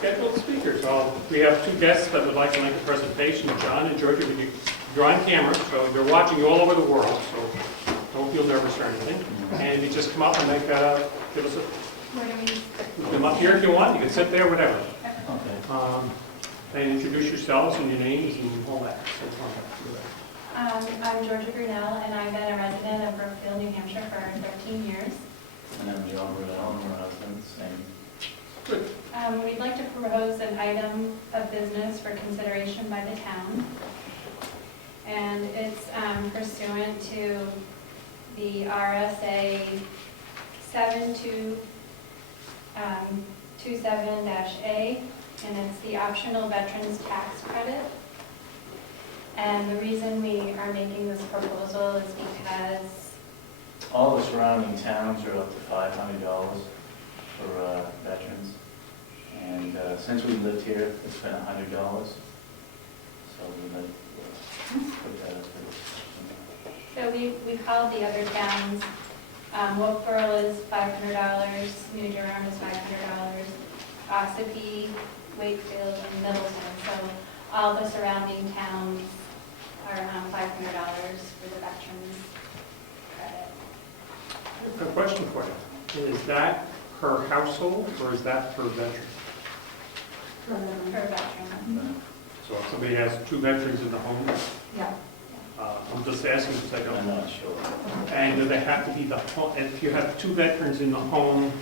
scheduled speakers. We have two guests that would like to make a presentation. John and Georgia, you're on camera, so they're watching you all over the world, so don't feel nervous or anything. And you just come up and give us a... Where do we... You can come up here if you want, you can sit there, whatever. Okay. And introduce yourselves and your names and all that. I'm Georgia Brunel, and I've been a resident of Brookfield, New Hampshire for 13 years. And I'm John Brunel, and my husband, same. Good. We'd like to propose an item of business for consideration by the town. And it's pursuant to the RSA 7227-A, and it's the optional veterans tax credit. And the reason we are making this proposal is because All the surrounding towns are up to $500 for veterans. And since we lived here, it's been $100. So we'd like to put that up there. So we called the other towns. Wilkesboro is $500, New Durham is $500, Ossipee, Wakefield, and Middleton. So all the surrounding towns are around $500 for the veterans credit. A question for you. Is that per household or is that per veteran? Per veteran. So if somebody has two veterans in the home, Yeah. I'm just asking because I I'm don't. not sure. And do they have to be if you have two veterans in the home,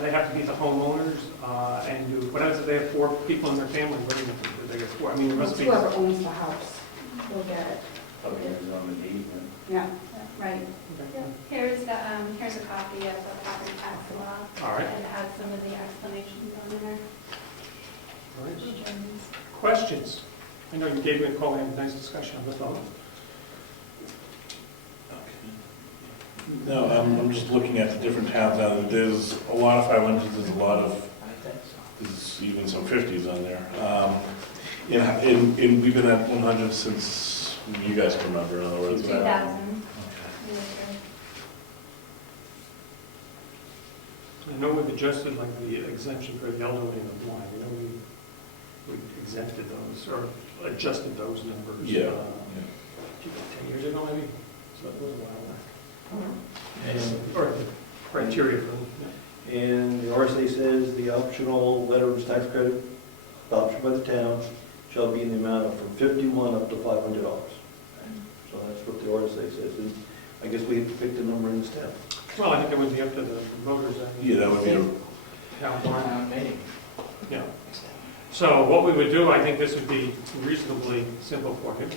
they have to be the homeowners, and what else, if they have four people in their family, what do they get four? I mean, it must be. Whoever owns the house will get it. Probably is on the deed, then. Yeah. Right. Here's a copy of the property tax law. All right. And it has some of the explanations on there. All right. Questions? I know you gave me a call, we had a nice discussion on the phone. No, I'm just looking at the different towns now. There's a lot of 500s, there's a lot of, there's even some 50s on there. We've been at 100 since you guys can remember, in other words. 2000. I know we've adjusted like the exemption for the elderly and the blind. I know we exempted those or adjusted those numbers. Yeah. 10 years ago maybe, so it was a while back. And Or the criteria for them. and the RSA says the optional veterans tax credit adopted by the town shall be in the amount of from $51 up to $500. So that's what the RSA says. And I guess we have to pick the number in this town. Well, I think it would be up to the voters. Yeah, that would be a Town board. Yeah. So what we would do, I think this would be reasonably simple for him.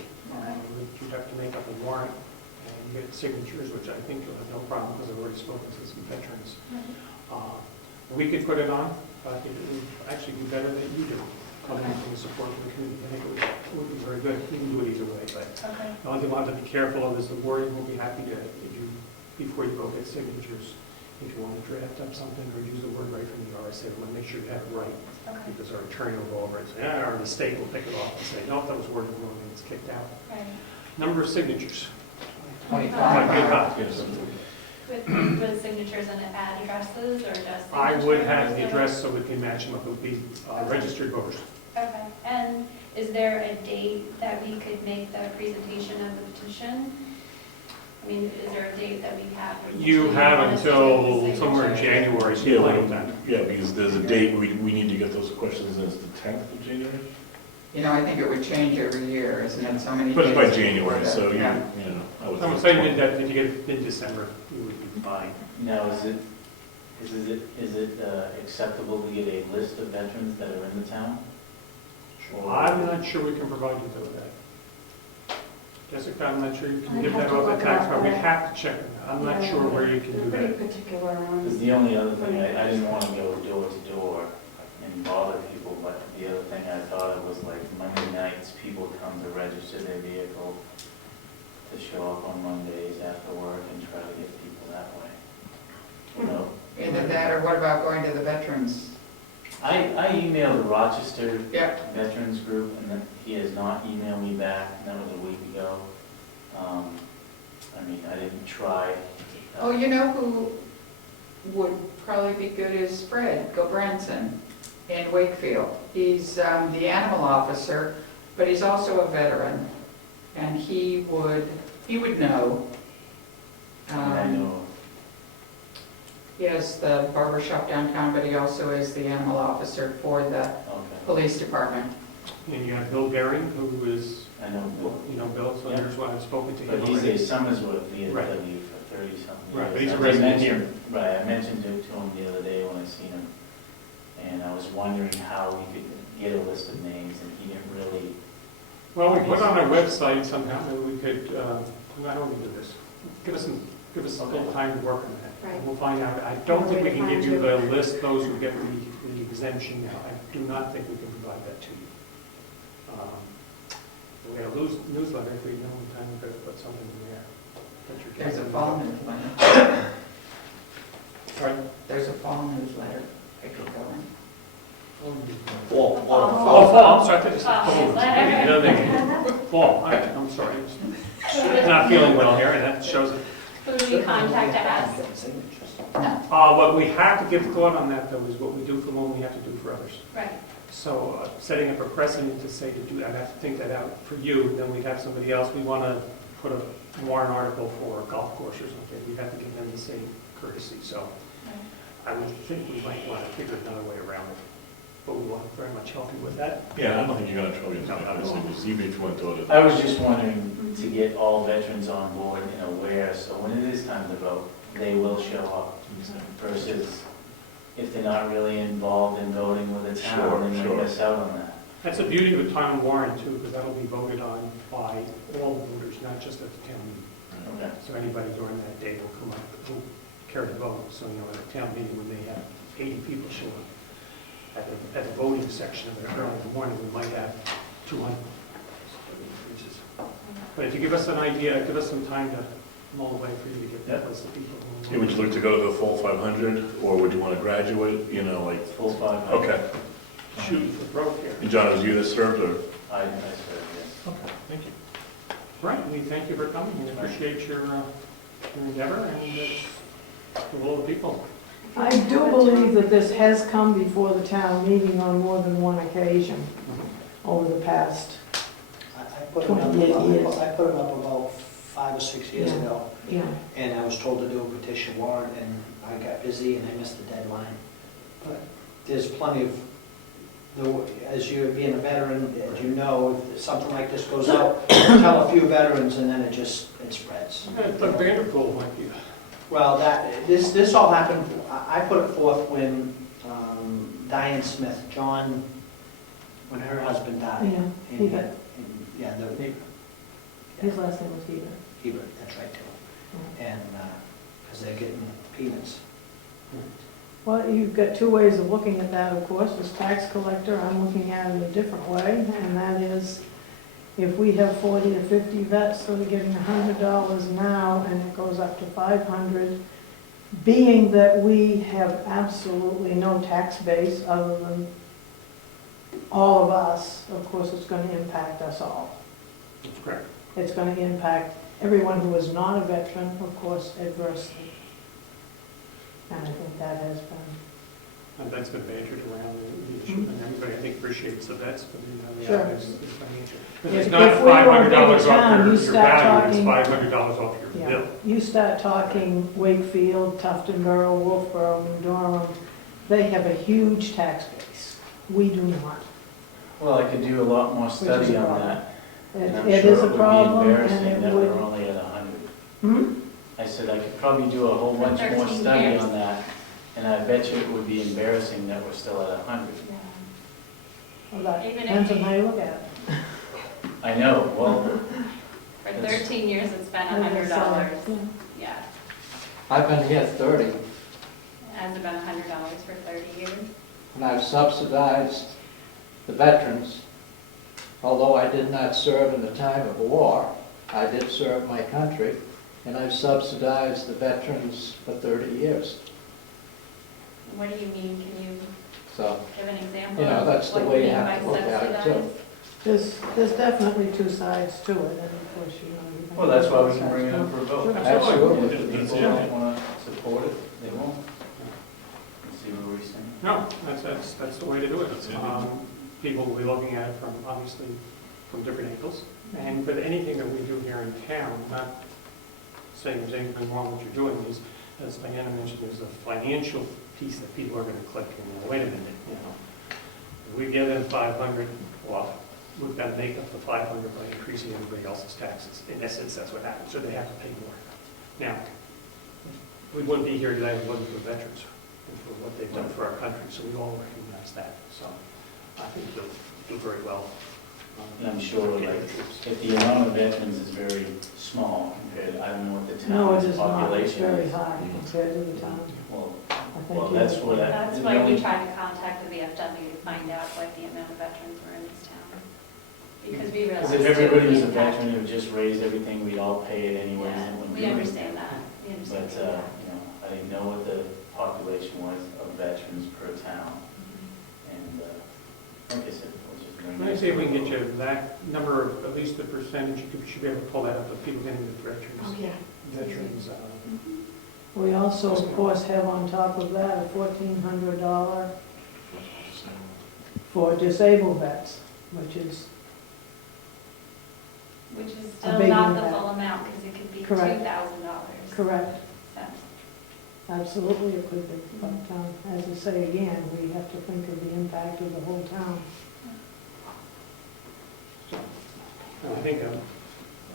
You'd have to make up a warrant and get signatures, which I think you'll have no problem because I've already spoken to some veterans. We could put it on, but I think it would actually be better that you do. Coming from the support of the community, I think it would be very good. You can do it either way, but Okay. the only thing we'll have to be careful of is the wording. We'll be happy to, before you go get signatures, if you want to draft up something or use the word right from the RSA, we want to make sure you have it right. Okay. Because our attorney will go over it and say, or the state will pick it off and say, no, that was worded wrong and it's kicked out. Right. Number of signatures. 25. Might be a copy. With signatures and addresses or just? I would have the signatures? address so we can match them up. It would be registered voters. Okay, and is there a date that we could make the presentation of the petition? I mean, is there a date that we have? You have until somewhere in January, so Yeah, you like that. because there's a date, we need to get those questions, and it's the 10th of January? You know, I think it would change every year, isn't it? So many But it's by days January, before so that, you yeah. know. I would I would think say you did that, if you get it in December, you would be fine. Now, is it acceptable to get a list of veterans that are in the town? I'm not sure we can provide you with that. Jessica, I'm not sure you can I'd give have that to over look the tax up card. We that. have to check it. I'm not Yeah, sure where you can do They're that. pretty particular on. Because the only other thing, I didn't want to go door to door and bother people, but the other thing I thought of was like Monday nights, people come to register their vehicle to show up on Mondays after work and try to get people that way. You know? Either that, or what about going to the veterans? I emailed the Rochester Yeah. Veterans Group, and then he has not emailed me back, and that was a week ago. I mean, I didn't try. Oh, you know who would probably be good is Fred Gilbranson in Wakefield. He's the animal officer, but he's also a veteran, and he would know. I know, He has the barber shop downtown, but he also is the animal officer for the okay, police department. And you got Bill Daring, who is, I know Bill. you know, Bill, so Yeah. there's one I've spoken to him But he's already. a Summersworth VFW Right. for 30-something years. Right, but he's a I did resident mention- here. Right, I mentioned it to him the other day when I seen him, and I was wondering how we could get a list of names, and he didn't really, Well, we put on our website somehow, maybe we could, I don't do this, give us a little time to work on that. Right. We'll find out, I don't think we can give you the list, those who get the exemption now, I do not think we can provide that to you. We had a newsletter, if we know in time, we could put something in there. Put your There's a kids in. fall newsletter. Sorry? There's a fall newsletter I could go in. Fall. Oh, fall, I'm sorry, I thought you said Fall fall. newsletter. You know, fall, all right, I'm sorry. Not feeling well here, and that shows it. Who do you contact to ask? What we have to give thought on that, though, is what we do for one, we have to do for others. Right. So setting up a precedent to say to do that, I'd have to think that out for you, then we'd have somebody else, we want to put a warrant article for a golf course or something, we'd have to give them the same courtesy, so I would think we might want to figure another way around it, but we want to very much help you with that. Yeah, I don't think you're gonna trouble yourself, obviously, because even if you want to do it. I was just wondering to get all veterans on board and aware, so when it is time to vote, they will show up versus if they're not really involved in voting with the Sure, town, they sure. might miss out on that. That's the beauty of a town warrant too, because that'll be voted on by all the voters, not just at the town meeting. Okay. So anybody during that day will come up who care to vote. So, you know, at a town meeting, when they have 80 people show up, at the voting section of it early in the morning, we might have 200. But if you give us an idea, give us some time to mull away for you to get that list of people. Yeah, would you like to go to the full 500, or would you want to graduate, you know, like, Full 500. okay. Shoot for broke here. And John, it was you that served, or? I serve, yes. Okay, thank you. Right, we thank you for coming and appreciate your endeavor and it's the will of the people. I do believe that this has come before the town meeting on more than one occasion over the past. I put it up 28 years. about, I put it up about 5 or 6 years Yeah. ago, Yeah, and I was told to do a petition warrant, and I got busy and I missed the deadline. But there's plenty of, as you being a veteran, as you know, if something like this goes out, tell a few veterans and then it spreads. But Vanderpool might be, Well, this all happened, I put it forth when Diane Smith, when her husband died. yeah, And- Hebert. and- Yeah, His last name was Hebert. Hebert, that's right, too. And, because they're getting peanuts. Well, you've got two ways of looking at that, of course. As tax collector, I'm looking at it a different way, and that is, if we have 40 or 50 vets that are getting $100 now, and it goes up to 500, being that we have absolutely no tax base other than all of us, of course, it's going to impact us all. that's correct. It's going to impact everyone who is not a veteran, of course, adversely. And I think that has been, And that's been bantered around the issue, and everybody, I think, appreciates the vets, but you know, the Sure. other is financial. Because If- it's not if we were a $500 bigger town, off you your start value, it's talking- $500 off your yeah. bill. You start talking Wakefield, Tuftonboro, Wolfboro, New Durham, they have a huge tax base. We do not. Well, I could do a lot more is a study on problem. that. And I'm It sure is a would be problem, embarrassing and it that would, we're only at 100. hmm? I said I could probably do a whole bunch more 13 study years. on that, and I bet you it would be embarrassing that we're still at 100. Well, that Even if depends on we- how you look at it. I know, well, For 13 years, it's been $100. Yeah. Yeah. I've been here 30, It hasn't been $100 for 30 years. and I've subsidized the veterans. Although I did not serve in the time of war, I did serve my country, and I've subsidized the veterans for 30 years. What do you mean? Can you So, give an example? you know, of that's the what way you you mean have to by look at it, too. subsidized? There's definitely two sides to it, and of course, you know. you well, that's why we both can bring it sides. up for a vote. Absolutely. If the people don't want to support it, they won't. what were you saying? No, that's the way to do it. That's it. People will be looking at it from, obviously, from different angles. And with anything that we do here in town, not saying there's anything wrong with what you're doing, is, as Diana mentioned, there's a financial piece that people are gonna click, and wait a minute, you know. If we give them 500, well, we've got to make up the 500 by increasing everybody else's taxes. In essence, that's what happens, so they have to pay more. Now, we wouldn't be here today if it wasn't for veterans and for what they've done for our country, so we all recognize that. So I think they'll do very well. And I'm sure, like, if the amount of veterans is very small compared, I don't know what the No, it town's is not, it's population very is. high compared to the town. Well, I think well, you- that's what I. That's why we try to contact the VFW to find out what the amount of veterans were in this town. Because we realize. Because if everybody was a veteran, it would just raise everything, we'd all pay it anyways. Yeah, and wouldn't we do understand anything. that. We understand But, that. you know, I didn't know what the population was of veterans per town. And, like I said, we'll just bring. Let me see if we can get you that number, of at least the percentage, you should be able to pull that up of people getting the veterans. yeah. Veterans, We also, of course, have on top of that a $1,400 for disabled vets, which is Which is a still big not the impact. full amount, because it could be Correct. $2,000. correct. So, Absolutely, it could be. But as I say again, we have to think of the impact of the whole town. I think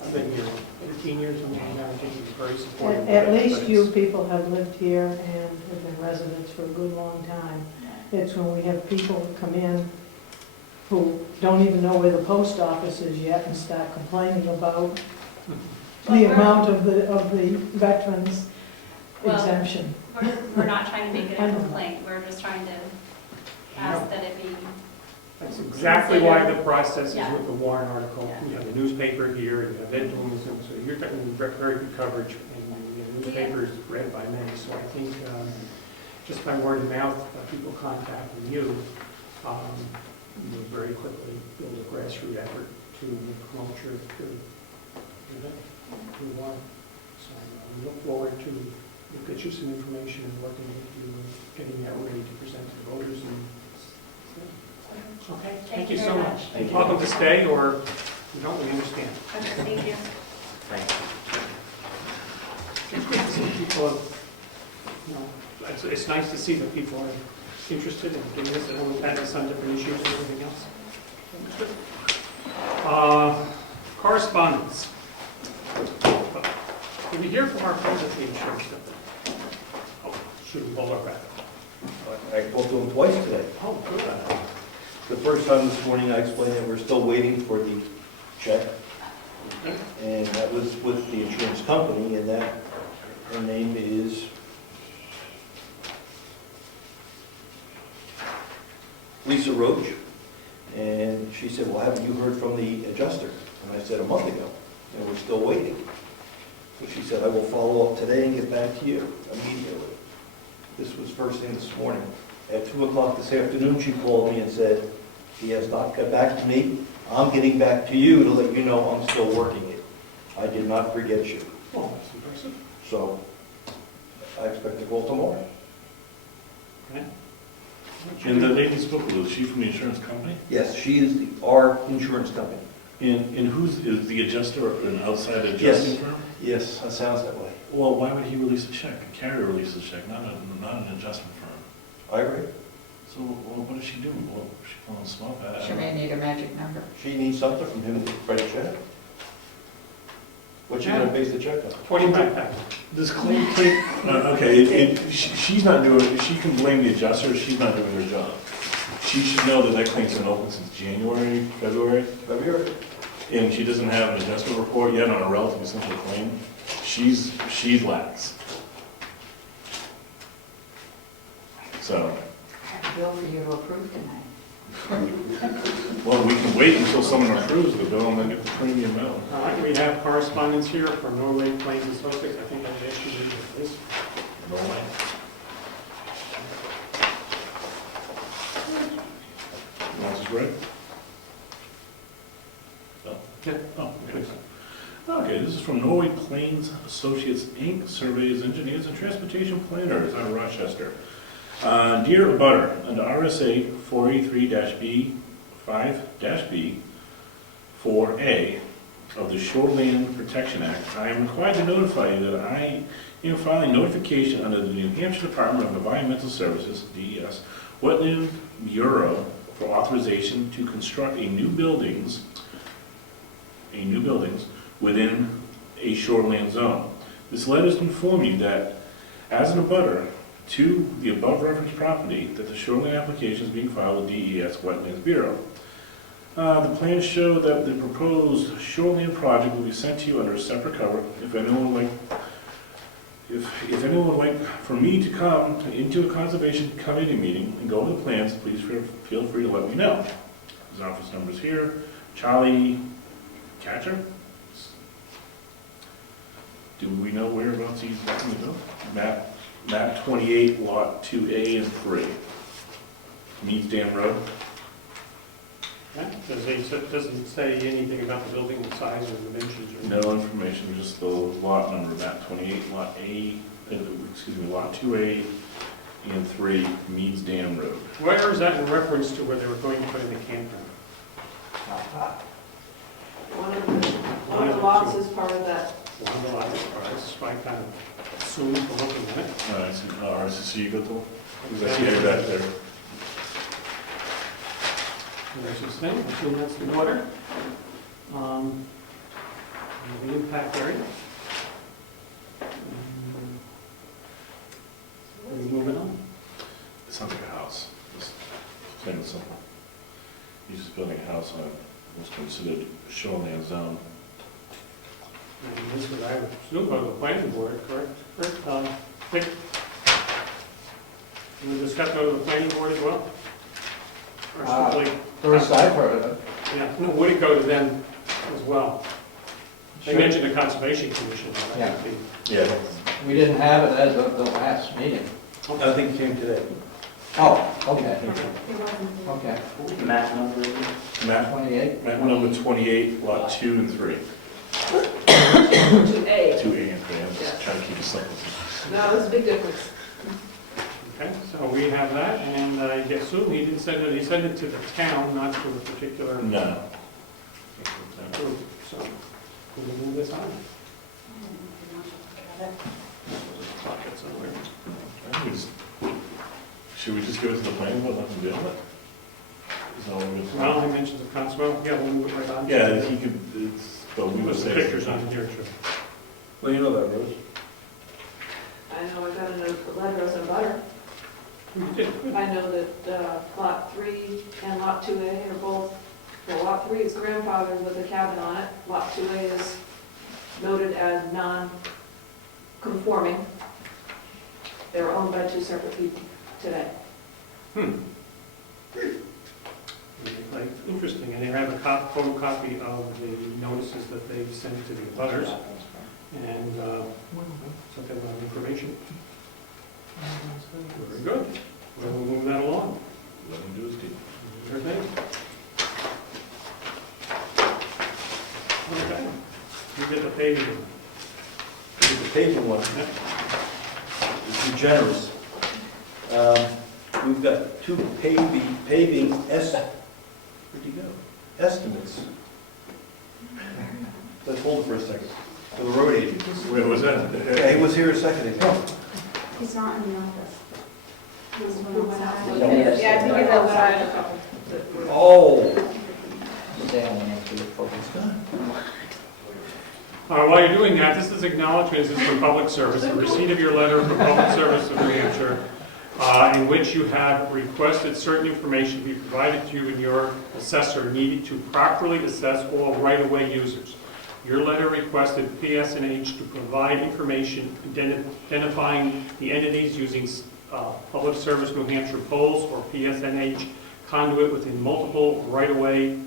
I've been here 18 years, and I think it's very supportive. of At it, least but you it's- people have lived here and have been residents for a good long time. It's when we have people come in who don't even know where the post office is yet and start complaining about the amount of the veterans Well, exemption. we're not trying to make it I a know. complaint, we're just trying to ask that it be, That's exactly why the process is Yeah. with the warrant article. Yeah. You have the newspaper here, you have Ed doing this, and so you're getting very good coverage, and the newspaper is read by many. So I think just by word of mouth, people contacting you, you very quickly build a grassroots effort to promote your warrant. So we look forward to, we'll get you some information and working with you, getting that ready to present to the voters. Okay, thank you so very much. Thank you. Welcome to stay, or you don't, we understand. okay, thank you. It's great to see people, you know, it's nice to see that people are interested in doing this, and we've had this on different issues and everything else. Correspondence. Did we hear from our friends at the insurance company? Oh, should we hold our breath? I spoke to him twice today. Oh, good. The first time this morning, I explained that we're still waiting for the check, and that was with the insurance company, and that, her name is Lisa Roach, and she said, well, haven't you heard from the adjuster? And I said, a month ago, and we're still waiting. So she said, I will follow up today and get back to you immediately. This was first thing this morning. At 2 o'clock this afternoon, she called me and said, he has not got back to me. I'm getting back to you to let you know I'm still working it. I did not forget you. Oh, that's impressive. So I expect to call tomorrow. Okay. And the lady spoke with, was she from the insurance company? Yes, she is our insurance company. And is the adjuster an outside Yes. adjusting firm? Yes, that sounds that way. Well, why would he release a check? A carrier releases a check, not an adjustment firm. I agree. So, well, what does she do? Well, she pulling smoke? I She don't know. may need a magic number. She needs something from him to write a check. What's she gonna base the check on? 25,000. This claim, okay, she's not doing, she can blame the adjuster, she's not doing her job. She should know that that claim's been open since January, February, February? and she doesn't have an adjustment report yet on a relatively simple claim. She's lax. So, I have a bill for you to approve tonight. Well, we can wait until someone approves the bill and then get the premium out. All right, we have correspondence here from Norway Plains Associates. I think I asked you to read this. No way. Want this right? Yeah. Oh, okay. Okay, this is from Norway Plains Associates, Inc., surveys, engineers, and transportation planners out of Rochester. Dear abutter, under RSA 483-B, 5-B, 4A of the Shoreland Protection Act, I am required to notify you that I am filing notification under the New Hampshire Department of Environmental Services, DES, Wetland Bureau for authorization to construct a new buildings within a shoreland zone. This letter is to inform you that as an abutter to the above referenced property, that the shoreline application is being filed with DES Wetlands Bureau. The plans show that the proposed shoreline project will be sent to you under a separate cover. If anyone would like for me to come into a conservation committee meeting and go over the plans, please feel free to let me know. His office number is here. Charlie Catcher? Do we know whereabouts he's looking to go? Map 28, lot 2A and 3. Meets Dam Road. Yeah, doesn't say anything about the building size or dimensions or? No information, just the lot number, map 28, lot 2A and 3, Meads Dam Road. Where is that in reference to where they were going to put in the campground? One of the lots is part of that. One of the lots, all right, this is my kind of assumed from looking at it. RCC, you got the one? I see it back there. There's this thing, I assume that's the water. The impact area. Moving on. It sounds like a house. It's plain and simple. He's just building a house on what's considered a shoreline zone. And this is, I would assume, by the planning board, correct? Dick? Would this have to go to the planning board as well? Or simply? First I've heard of it. Yeah, no, would it go to them as well? They Sure. mentioned the Conservation Commission. That Yeah. would be- Yeah. We didn't have it as of the last meeting. I think it came today. Oh, okay, okay. Map number is it? Map 28? number 28, lot 2 and 3. 2A. 2A and 3, I'm just trying to keep it simple. No, that's a big difference. Okay, so we have that, and I assume he didn't send it, he sent it to the town, not to a particular No. group, so we will move this on. Pocket somewhere. Should we just give it to the planning board, let them deal with it? Is that what we're gonna Well, he mentions the constable, yeah, we'll move it right on. Yeah, he could, but we Put would some say. pictures on here, too. Well, you know that, Rose. I know I got a letter as a butter. You did, good. I know that Lot 3 and Lot 2A are both, well, Lot 3 is grandfathered with a cabin on it. Lot 2A is noted as non-conforming. They were owned by two separate people today. Like, interesting, and they have a photocopy of the notices that they sent to the abutters, and sent them on information. Very good. We'll move that along. Let him do his deal. Your thing. Okay. You get the paving. The paving one is too generous. We've got two paving where'd you go? Estimates. Let's hold it for a second. For the road agent. Where was that? Yeah, he was here a second ago. He's not in the office. He's Yes. Yeah, I think he's outside. Oh. Dan went into the focus. While you're doing that, this is acknowledgments, this is for public service, the receipt of your letter from Public Service of New Hampshire, in which you have requested certain information be provided to you and your assessor needed to properly assess all right-of-way users. Your letter requested PSNH to provide information identifying the entities using Public Service New Hampshire poles or PSNH conduit within multiple right-of-ways,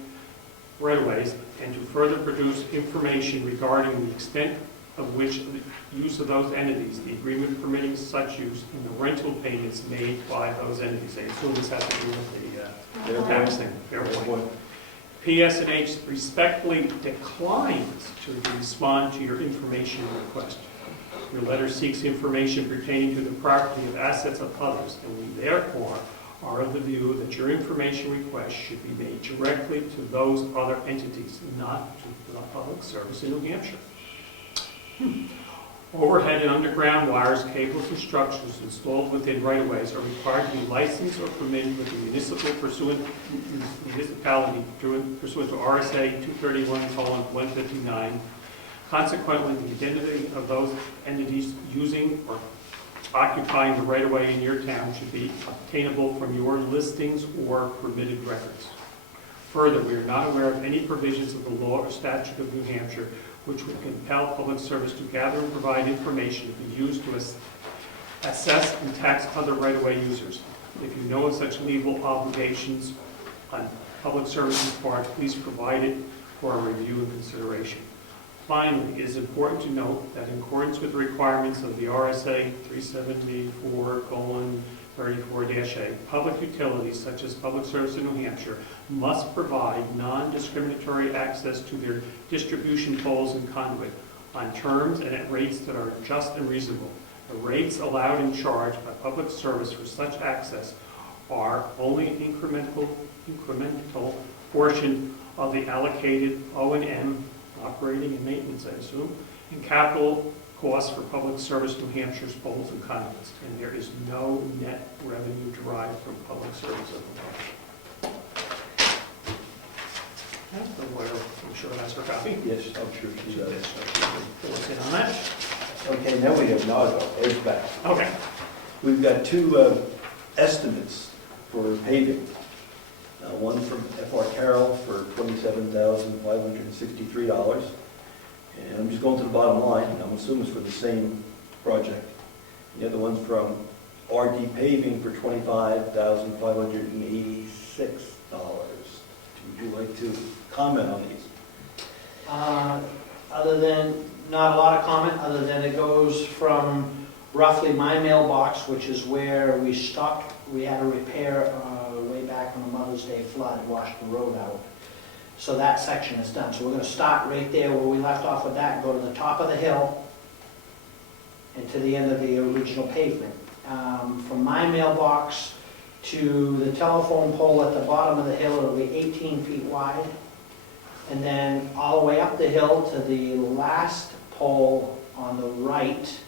and to further produce information regarding the extent of which the use of those entities, the agreement permitting such use, and the rental payments made by those entities. I assume this has to do with the tax thing. Fair point. PSNH respectfully declines to respond to your information request. Your letter seeks information pertaining to the property of assets of others, and we therefore are of the view that your information request should be made directly to those other entities, not to the public service in New Hampshire. Overhead and underground wires, cables, and structures installed within right-of-ways are required to be licensed or permitted with the municipality pursuant to RSA 231:159. Consequently, the identity of those entities using or occupying the right-of-way in your town should be obtainable from your listings or permitted records. Further, we are not aware of any provisions of the law or statute of New Hampshire which would compel public service to gather and provide information to be used to assess and tax other right-of-way users. If you know of such legal obligations on public services part, please provide it for our review and consideration. Finally, it is important to note that in accordance with the requirements of the RSA 374:34-A, public utilities such as Public Service in New Hampshire must provide non-discriminatory access to their distribution poles and conduit on terms and at rates that are just and reasonable. The rates allowed and charged by public service for such access are only an incremental portion of the allocated O&M, operating and maintenance, I assume, and capital costs for public service New Hampshire's poles and conduits, and there is no net revenue derived from public service of the town. The lawyer, I'm sure has her copy. Yes, I'm sure she does. Fill us in on that. Okay, now we have NAGO, HVAC. Okay. We've got two estimates for paving. One from F.R. Carroll for $27,563. And I'm just going to the bottom line, and I'm assuming it's for the same project. The other one's from R.D. Paving for $25,586. Would you like to comment on these? Other than, not a lot of comment, other than it goes from roughly my mailbox, which is where we stopped. We had a repair way back when the Mother's Day flood washed the road out. So that section is done. So we're going to start right there where we left off with that and go to the top of the hill and to the end of the original pavement. From my mailbox to the telephone pole at the bottom of the hill, it'll be 18 feet wide. And then all the way up the hill to the last pole on the right,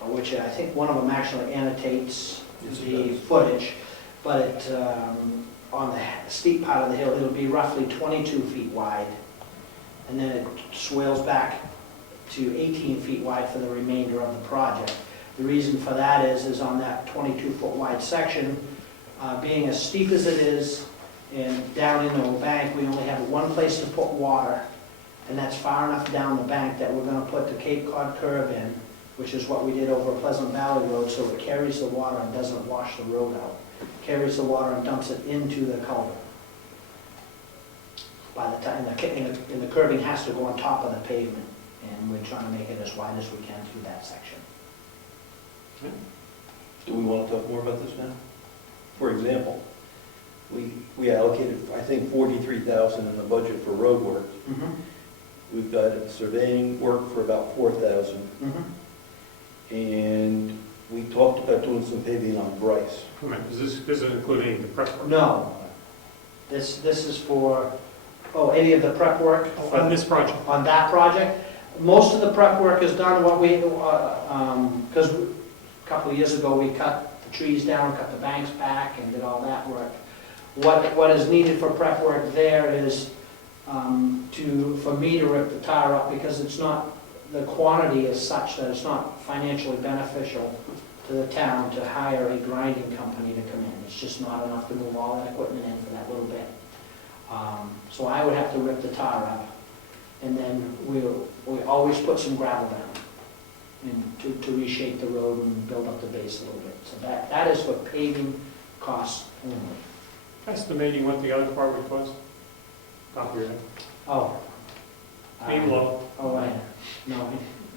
which I think one of them actually annotates the footage, but it, on the steep part of the hill, it'll be roughly 22 feet wide. And then it swales back to 18 feet wide for the remainder of the project. The reason for that is on that 22-foot wide section, being as steep as it is, and down into a bank, we only have one place to put water, and that's far enough down the bank that we're going to put the Cape Cod curb in, which is what we did over Pleasant Valley Road, so it carries the water and doesn't wash the road out. It carries the water and dumps it into the culvert. By the time, and the curbing has to go on top of the pavement, and we're trying to make it as wide as we can through that section. Do we want to talk more about this now? For example, we allocated, I think, $43,000 in the budget for road work. We've got surveying work for about $4,000. And we talked about doing some paving on Bryce. This is including the prep work? No. This is for, any of the prep work? On this project? On that project. Most of the prep work is done, what we, because a couple of years ago, we cut the trees down, cut the banks back, and did all that work. What is needed for prep work there is for me to rip the tire up, because it's not, the quantity is such that it's not financially beneficial to the town to hire a grinding company to come in. It's just not enough to move all that equipment in for that little bit. So I would have to rip the tire up, and then we always put some gravel down and to reshape the road and build up the base a little bit. So that is for paving costs only. Estimating what the other part would cost? Top of your head. Oh. Being low. Oh, no,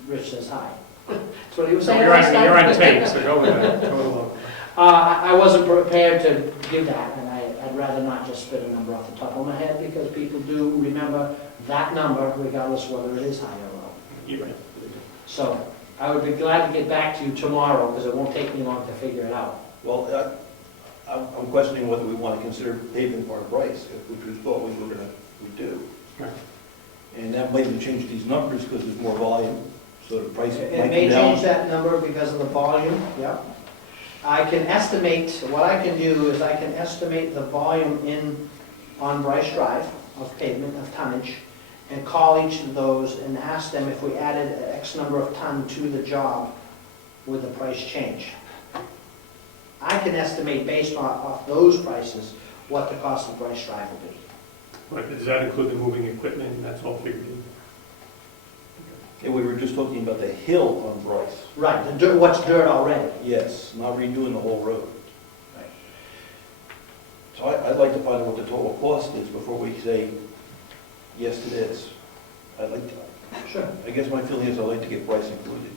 Rich says hi. That's what he was So saying. you're on tape, so go with that. Go with low. I wasn't prepared to give that, and I'd rather not just spit a number off the top of my head, because people do remember that number regardless whether it is high or low. You're right. So I would be glad to get back to you tomorrow, because it won't take me long to figure it out. Well, I'm questioning whether we want to consider paving part of Bryce, which we thought we were gonna, we do. Right. And that might even change these numbers because there's more volume, so the price might It come may down. change that number because of the volume, yeah. I can estimate, what I can do is I can estimate the volume on Bryce Drive of pavement, of tonnage, and call each of those and ask them if we added X number of ton to the job, would the price change? I can estimate based off those prices what the cost of Bryce Drive will be. Right, but does that include the moving equipment, and that's all figured in? And we were just talking about the hill on Bryce. Right, the dirt, what's dirt already. Yes, not redoing the whole road. Right. So I'd like to find out what the total cost is before we say yes to this. I'd like to, Sure. I guess my feeling is I'd like to get Bryce included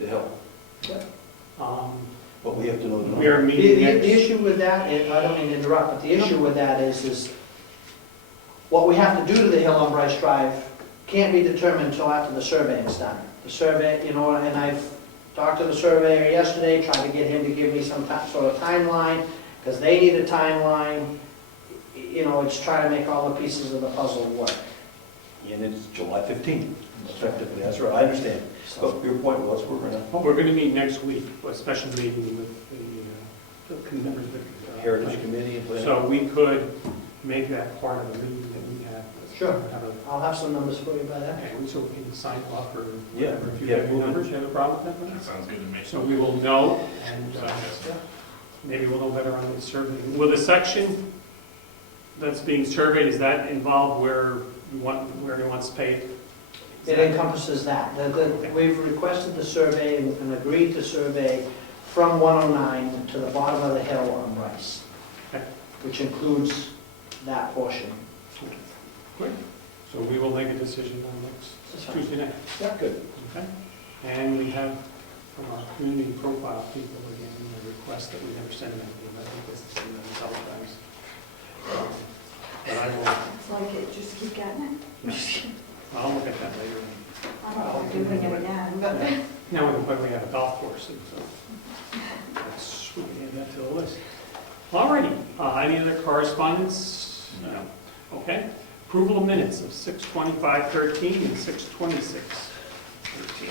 to help, but we have to know the We are number. meeting The next. issue with that, I don't mean to interrupt, but the issue with that is what we have to do to the hill on Bryce Drive can't be determined until after the surveying's done. The survey, and I've talked to the surveyor yesterday, tried to get him to give me some sort of timeline, because they need a timeline. It's trying to make all the pieces of the puzzle work. And it's July 15th, effectively, that's right, I understand. But your point was, we're gonna, Well, we're gonna meet next week, a special meeting with the members of the. Heritage Committee and planning. So we could make that part of the meeting that we have. Sure. Have a- I'll have some numbers for you by then. And so we can sign off or Yeah, whatever. If you yeah, have your we'll- numbers, you have a problem with That that? sounds good to me. So we will know, and Yeah. maybe we'll know better on the survey. Will the section that's being surveyed, is that involved where he wants to pay it? It encompasses that. We've requested the survey and agreed to survey from 109 to the bottom of the hill on Bryce, Okay. which includes that portion. Great. So we will make a decision on next Tuesday night. Yeah, good. Okay? And we have from our community profile people again, a request that we never send them. I think this is in the several times. But I will, It's like it, just keep getting it. I'll look at that later. I don't know if we're doing it again, but. Now we can put, we have a golf course, and so let's, we can add that to the list. All righty, any other correspondence? No. Okay. Approval of minutes of 6/25/13 and 6/26/13.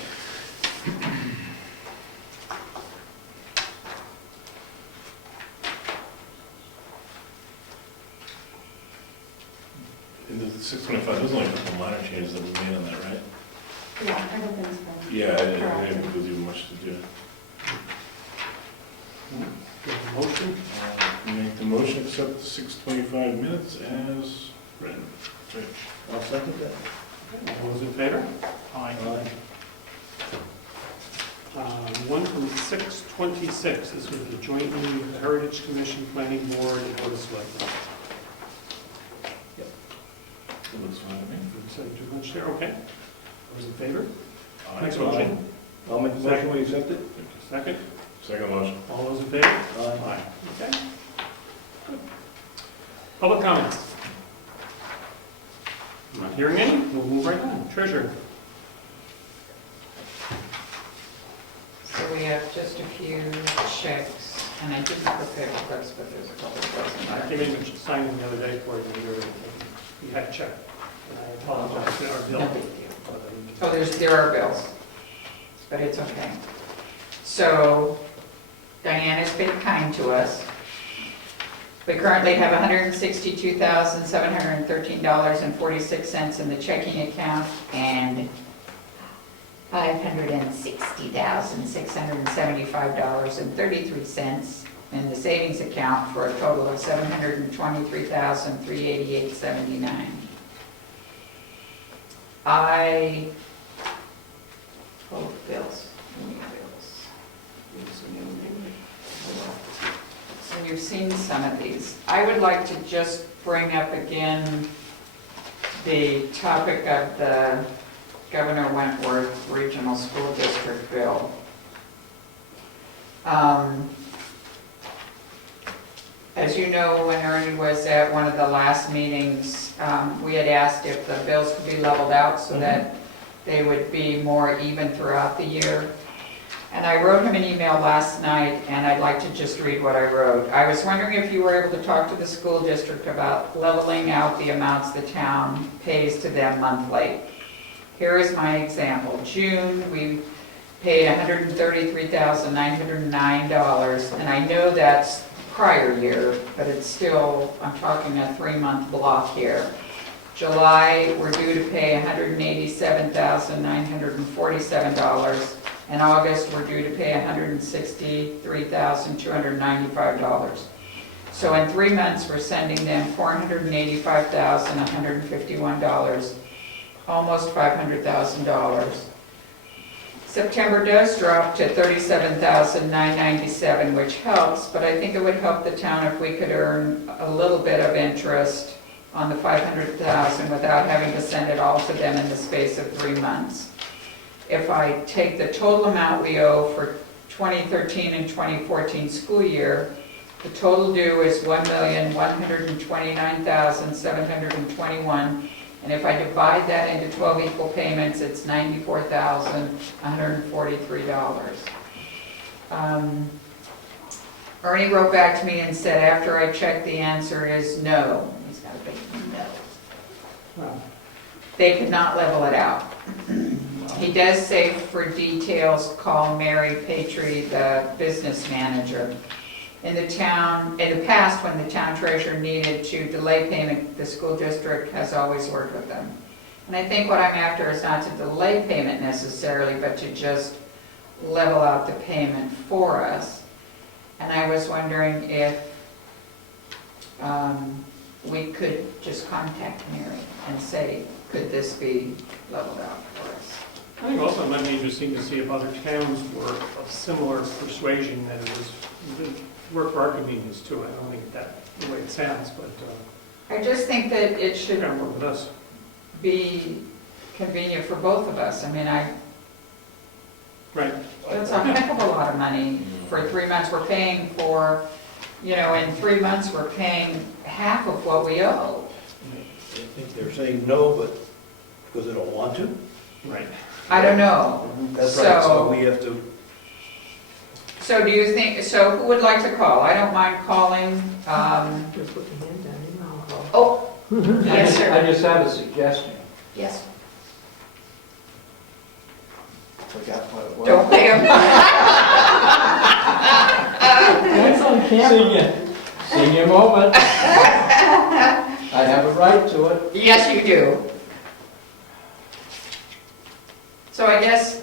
And the 625, there's only a couple minor changes that we made on that, right? Yeah, everything's been. Yeah, I didn't corrected. think there was even much to do. Motion? Make the motion, accept the 625 minutes as written. Right. I'll second that. All those in favor? Aye. One from 6/26, this was the joint meeting of the Heritage Commission, Planning Board, and Board of Selectmen. It looks fine to me. So too much there, okay. Those in favor? Aye. Next motion. I'll make the motion, we accept it. Second. Second motion. All those in favor? Aye. Okay. Good. Public comments? I'm not hearing any, we'll move right on. Treasurer. So we have just a few checks, and I didn't prepare books, but there's a couple of books in I there. came in and signed them the other day for you, and you had a check. And I apologize for our bill. No big deal. Oh, there are bills, but it's okay. So Diane has been kind to us. We currently have $162,713.46 in the checking account and $560,675.33 in the savings account for a total of $723,388.79. Bills. So you've seen some of these. I would like to just bring up again the topic of the Governor Wentworth Regional School District bill. As you know, when Ernie was at one of the last meetings, we had asked if the bills could be leveled out so that they would be more even throughout the year. And I wrote him an email last night, and I'd like to just read what I wrote. I was wondering if you were able to talk to the school district about leveling out the amounts the town pays to them monthly. Here is my example. June, we paid $133,909, and I know that's prior year, but it's still, I'm talking a 3-month block here. July, we're due to pay $187,947, and August, we're due to pay $163,295. So in 3 months, we're sending them $485,151, almost $500,000. September does drop to $37,997, which helps, but I think it would help the town if we could earn a little bit of interest on the $500,000 without having to send it all to them in the space of 3 months. If I take the total amount we owe for 2013 and 2014 school year, the total due is $1,129,721, and if I divide that into 12 equal payments, it's $94,143. Ernie wrote back to me and said, after I checked, the answer is no. He's got a big no. Well, They could not level it out. He does say for details, call Mary Patry, the business manager. In the past, when the town treasurer needed to delay payment, the school district has always worked with them. And I think what I'm after is not to delay payment necessarily, but to just level out the payment for us. And I was wondering if we could just contact Mary and say, could this be leveled out for us? I think also it might be interesting to see if other towns were of similar persuasion that it would work for our convenience too. I don't think that's the way it sounds, but I just think that it it should can work with us. be convenient for both of us. I mean, Right. that's a heck of a lot of money for 3 months. We're paying for, in 3 months, we're paying half of what we owe. I think they're saying no, but because they don't want to. Right. I don't know. That's right, so So- we have to, So do you think, so who would like to call? I don't mind calling, Just put your hand down, you know, I'll oh, yes, I sir. just have a suggestion. Yes. Forgot what it was. Don't pay him. That's on camera. Senior moment. I have a right to it. Yes, you do. So I guess,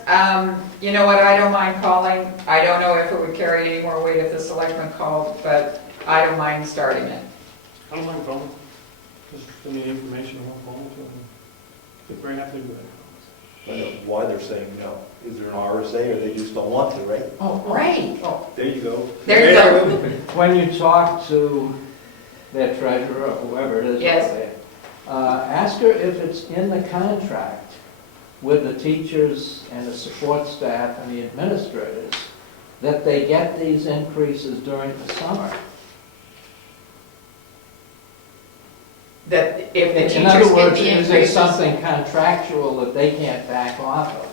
you know what, I don't mind calling. I don't know if it would carry any more weight if the selectman called, but I don't mind starting it. I don't mind calling. Just give me the information, I'll call to them. They're very happy with it. I know why they're saying no. Is there an RSA or they just don't want to, right? Oh, right. Oh, There you go. there you go. When you talk to their treasurer or whoever it is Yes. out there, ask her if it's in the contract with the teachers and the support staff and the administrators that they get these increases during the summer. That if the In teachers other get words, the is it increases. something contractual that they can't back off of?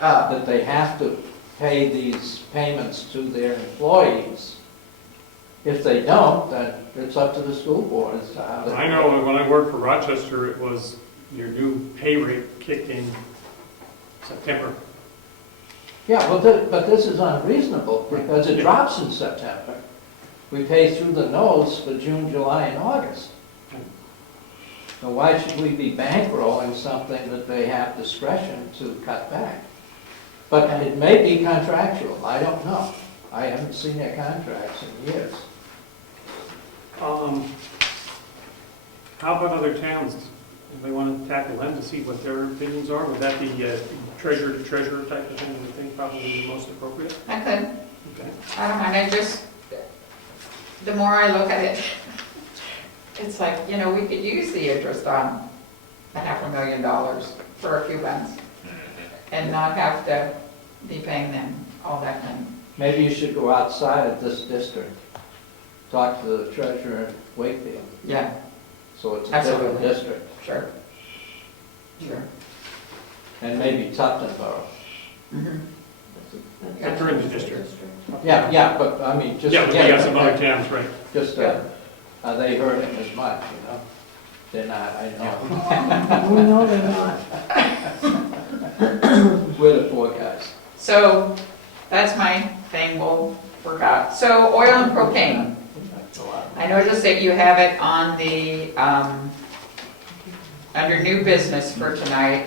That they have to pay these payments to their employees? If they don't, then it's up to the school board as to how they... I know when I worked for Rochester, it was your new pay rate kicked in September. Yeah, well, but this is unreasonable because it drops in September. We pay through the nose for June, July, and August. So why should we be bankrolling something that they have discretion to cut back? But it may be contractual, I don't know. I haven't seen their contracts in years. How about other towns? Anybody want to tackle them to see what their opinions are? Would that be treasurer to treasurer type of thing, I think probably the most appropriate? I could. Okay. I don't mind, the more I look at it, it's like, we could use the interest on $500,000 for a few months and not have to be paying them all that money. Maybe you should go outside of this district, talk to the treasurer in Wakefield, Yeah, so it's a different Absolutely. district. sure. Sure. and maybe Tupton Borough. Mhm. If they're in the district. Yeah, but I mean, just. Yeah, but we again, got some other towns, right? Just, Yeah. are they hurting as much, you know? They're not, I know. We know they're not. We're the poor guys. So that's my thing, we'll forgot. So oil and propane. That's a lot. I noticed that you have it on the, under new business for tonight.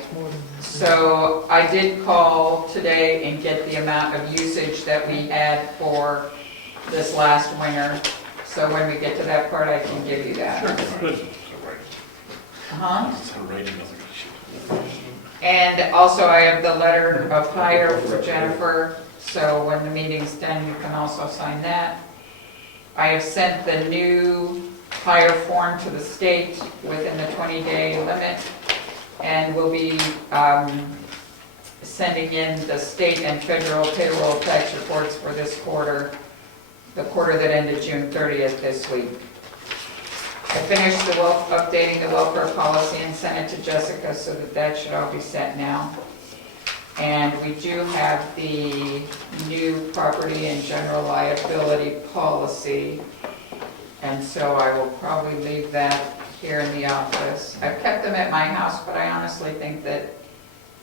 So I did call today and get the amount of usage that we had for this last winter. So when we get to that part, I can give you that. Sure, good. Uh-huh. It's a writing of the issue. And also I have the letter of hire for Jennifer, so when the meeting's done, you can also sign that. I have sent the new hire form to the state within the 20-day limit, and we'll be sending in the state and federal payroll tax reports for this quarter, the quarter that ended June 30th this week. I finished updating the welfare policy and sent it to Jessica, so that should all be set now. And we do have the new property and general liability policy, and so I will probably leave that here in the office. I've kept them at my house, but I honestly think that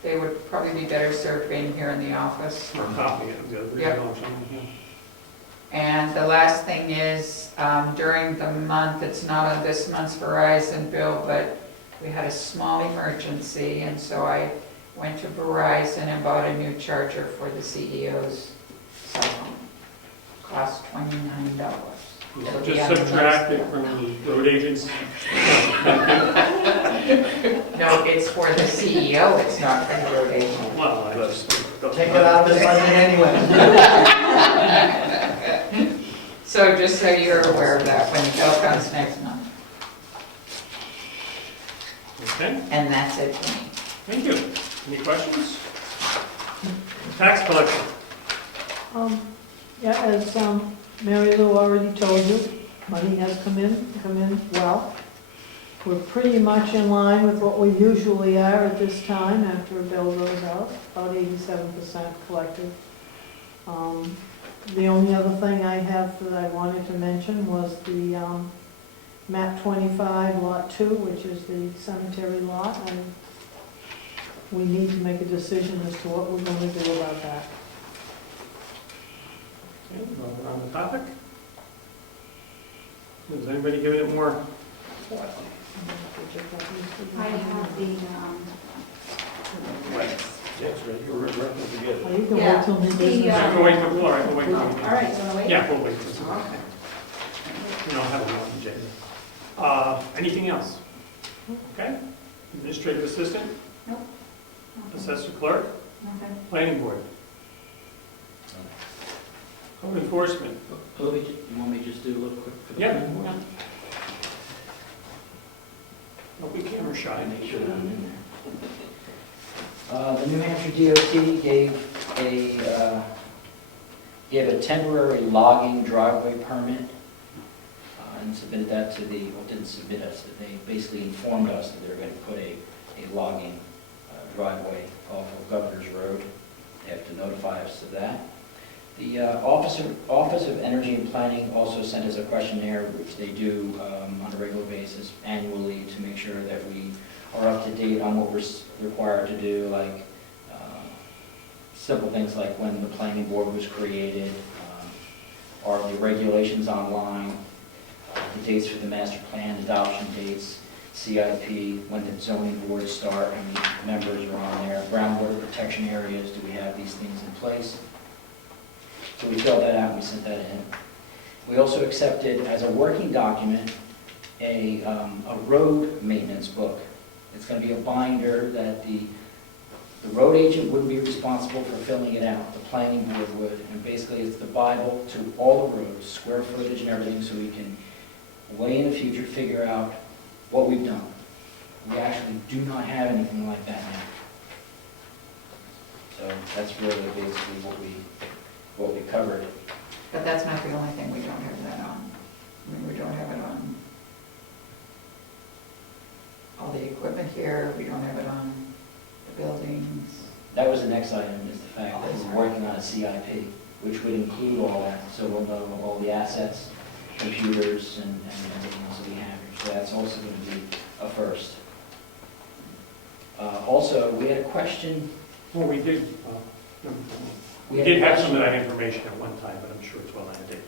they would probably be better served being here in the office. Or copy it, the other Yep. And the last thing is, during the month, it's not on this month's Verizon bill, but we had a small emergency, and so I went to Verizon and bought a new charger for the CEO's cell phone. Cost $29. It'll be Just on the subtract next it from the road agents. No, it's for the CEO, it's not for the road agent. Well, I just. Take it out of this budget anyway. So just so you're aware of that when the bill comes next month. Okay, And that's it for me. thank you. Any questions? Tax collection. Yeah, as Mary Lou already told you, money has come in well. We're pretty much in line with what we usually are at this time after a bill goes out, about 87% collected. The only other thing I have that I wanted to mention was the map 25, lot 2, which is the cemetery lot. And we need to make a decision as to what we're going to do about that. Okay, well, we're on the topic. Is anybody giving it more? I have the, Yes, right, you're right together. Oh, you can Yeah, wait till new the, business. Yeah, we'll wait for Laura, we'll wait for. all right, so wait. Yeah, we'll wait for some. Okay. We don't have a long agenda. Anything else? Okay. Administrative assistant? Nope. Assessor clerk? Okay. Planning board? Code enforcement? Toby, you want me to just do a little quick? for the Yeah. planning board? Don't be camera shy. Make sure that I'm in there. The New Hampshire DOT gave a temporary logging driveway permit and submitted that to the, well, didn't submit us, they basically informed us that they were going to put a logging driveway off of Governor's Road. They have to notify us of that. The Office of Energy and Planning also sent us a questionnaire, which they do on a regular basis annually to make sure that we are up to date on what we're required to do, like simple things like when the planning board was created, are the regulations online, the dates for the master plan, adoption dates, CIP, when the zoning boards start, how many members are on there, groundwater protection areas, do we have these things in place? So we filled that out and we sent that in. We also accepted as a working document a road maintenance book. It's going to be a binder that the road agent wouldn't be responsible for filling it out. The planning board would. And basically it's the Bible to all the roads, square footage and everything, so we can way in the future figure out what we've done. We actually do not have anything like that now. So that's really basically what we covered. But that's not the only thing we don't have that on. I mean, we don't have it on all the equipment here, we don't have it on the buildings. next item is the fact that we're working on a CIP, which would include all that, so we'll know all the assets, computers, and everything else that we have. So that's also going to be a first. Also, we had a question. Well, we did, we had a did have some of question- that information at one time, but I'm sure it's well out of date.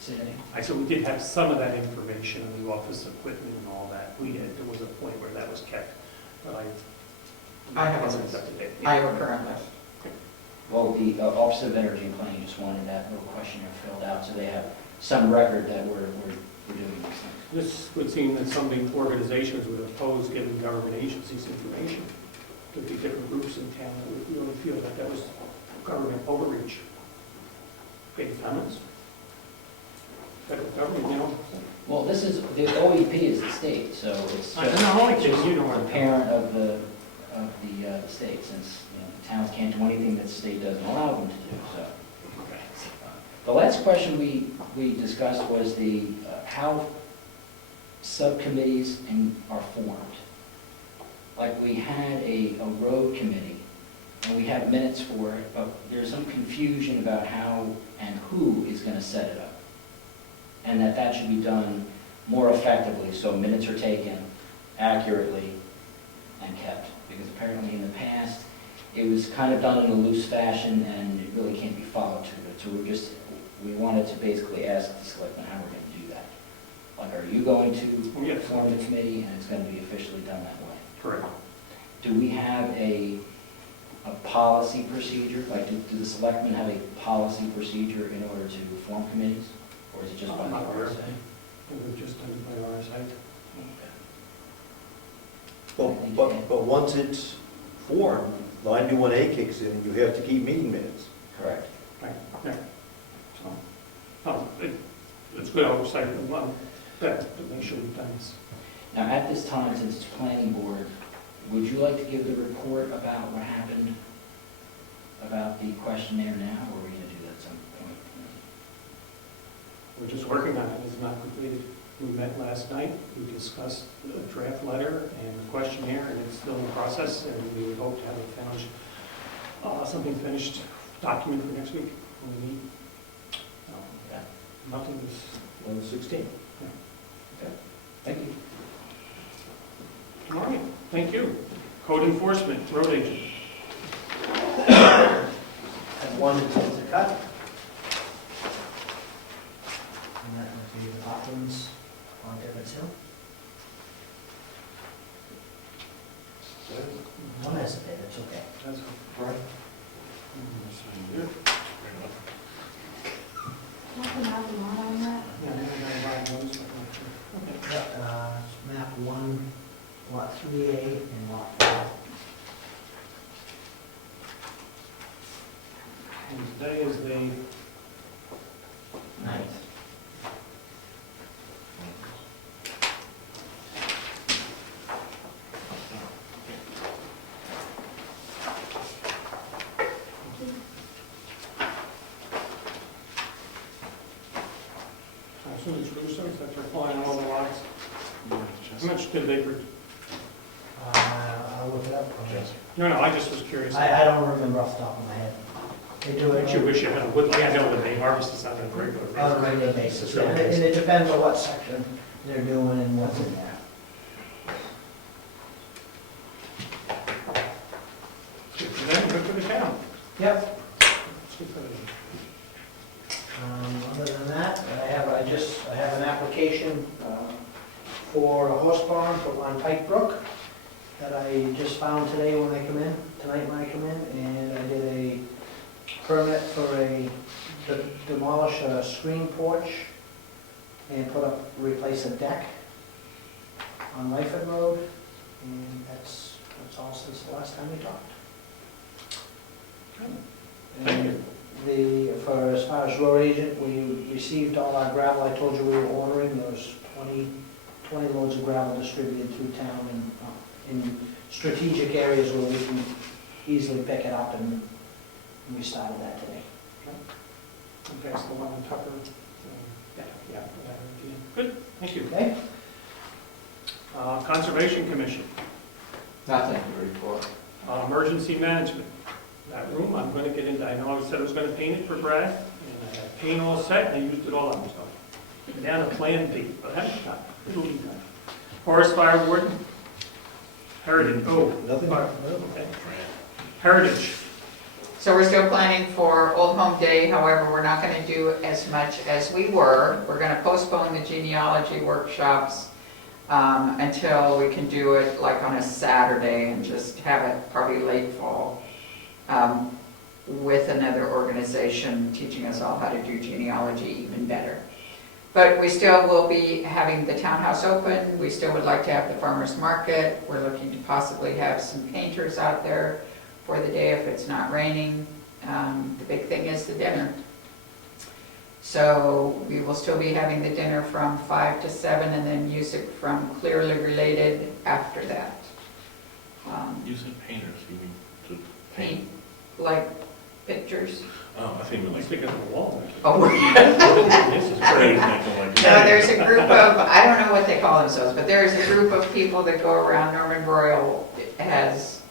Say that again? I said we did have some of that information on the office equipment and all that. There was a point where that was kept, but I have a wasn't list. up to date. I have a current list. Well, the Office of Energy and Planning just wanted that little questionnaire filled out, so they have some record that we're doing these things. This would seem that some of the organizations would oppose giving government agencies information. Could be different groups in town that would really feel that that was government overreach. Any comments? Federal government, you know? Well, this is, the OEP is the state, so it's I know, just you know what the I'm parent of the state, since, the towns can't do anything that the state doesn't allow them to do, so. Okay. The last question we discussed was the, how subcommittees are formed. Like, we had a road committee, and we have minutes for it, but there's some confusion about how and who is gonna set it up. And that should be done more effectively, so minutes are taken accurately and kept. Because apparently in the past, it was kind of done in a loose fashion, and it really can't be followed to it. So we wanted to basically ask the selectmen how we're gonna do that. Like, are you going to Yes. form the committee, and it's gonna be officially done that way? Correct. Do we have a policy procedure? Like, do the selectmen have a policy procedure in order to form committees? Or is it just by the Not aware. RSA? It was just done by RSA. But once it's formed, 91A kicks in, and you have to keep meeting minutes. Correct. Right, yeah. So, it's good oversight and one, that to make sure we've done this. Now, at this time, since it's planning board, would you like to give the report about what happened about the questionnaire now, or are we gonna do that at some point? We're just working on it, it's not completed. We met last night, we discussed the draft letter and the questionnaire, and it's still in process, and we would hope to have it finished, something finished, document for next week when we meet. Yeah. Nothing is, On the 16th. Thank you. all right, thank you. Code enforcement, road agent. And one intent to cut. And that would be the Hopkins on Devon's Hill. One has a bid, that's okay. That's Right. Yeah, Nothing out of line on that? I'm gonna buy those, but I'm not sure. Okay. It's map 1, lot 3A and lot 4. And today is the, Ninth. I assume it's Russo's that they're applying all the lots. How much did they, I'll look it up. no, I just was curious. I don't remember off the top of my head. They do Don't you it wish you had a wood, I know that they harvest this on a regular basis. on a regular basis. It's Yeah, really And it depends on what section they're doing and what's in there. It's good for them, good for the town. Yep. It's good for them. Other than that, I have an application for a horse barn on Pike Brook that I just found today tonight when I come in, and I did a permit for demolish a screen porch and replace a deck on Lyford Road, and that's all since the last time we talked. Thank you. As far as road agent, we received all our gravel I told you we were ordering. There was 20 loads of gravel distributed through town and in strategic areas where we can easily pick it up, and we started that today. Okay, so the one on Tucker. Yeah, good, thank you. Okay? Conservation Commission, Nothing to report. emergency management. that room. I'm gonna get into, I know I said I was gonna paint it for Brad, and I had paint all set, and I used it all up, so. Down to Plan B, but I haven't done, it'll be done. Forest Fire Warden, Heritage, Nothing? okay. Heritage, So we're still planning for Old Home Day, however, we're not gonna do as much as we were. We're gonna postpone the genealogy workshops until we can do it like on a Saturday and just have it probably late fall with another organization teaching us all how to do genealogy even better. But we still will be having the townhouse open. We still would like to have the farmer's market. We're looking to possibly have some painters out there for the day if it's not raining. The big thing is the dinner. So we will still be having the dinner from 5 to 7 and then music from Clearly Related after that. You said painters, you mean to Paint, like pictures. Oh, I think we I'm like. sticking on the wall. Oh, This is great. no, there's a group of, I don't know what they call themselves, but there's a group of people that go around. Norman Royal has,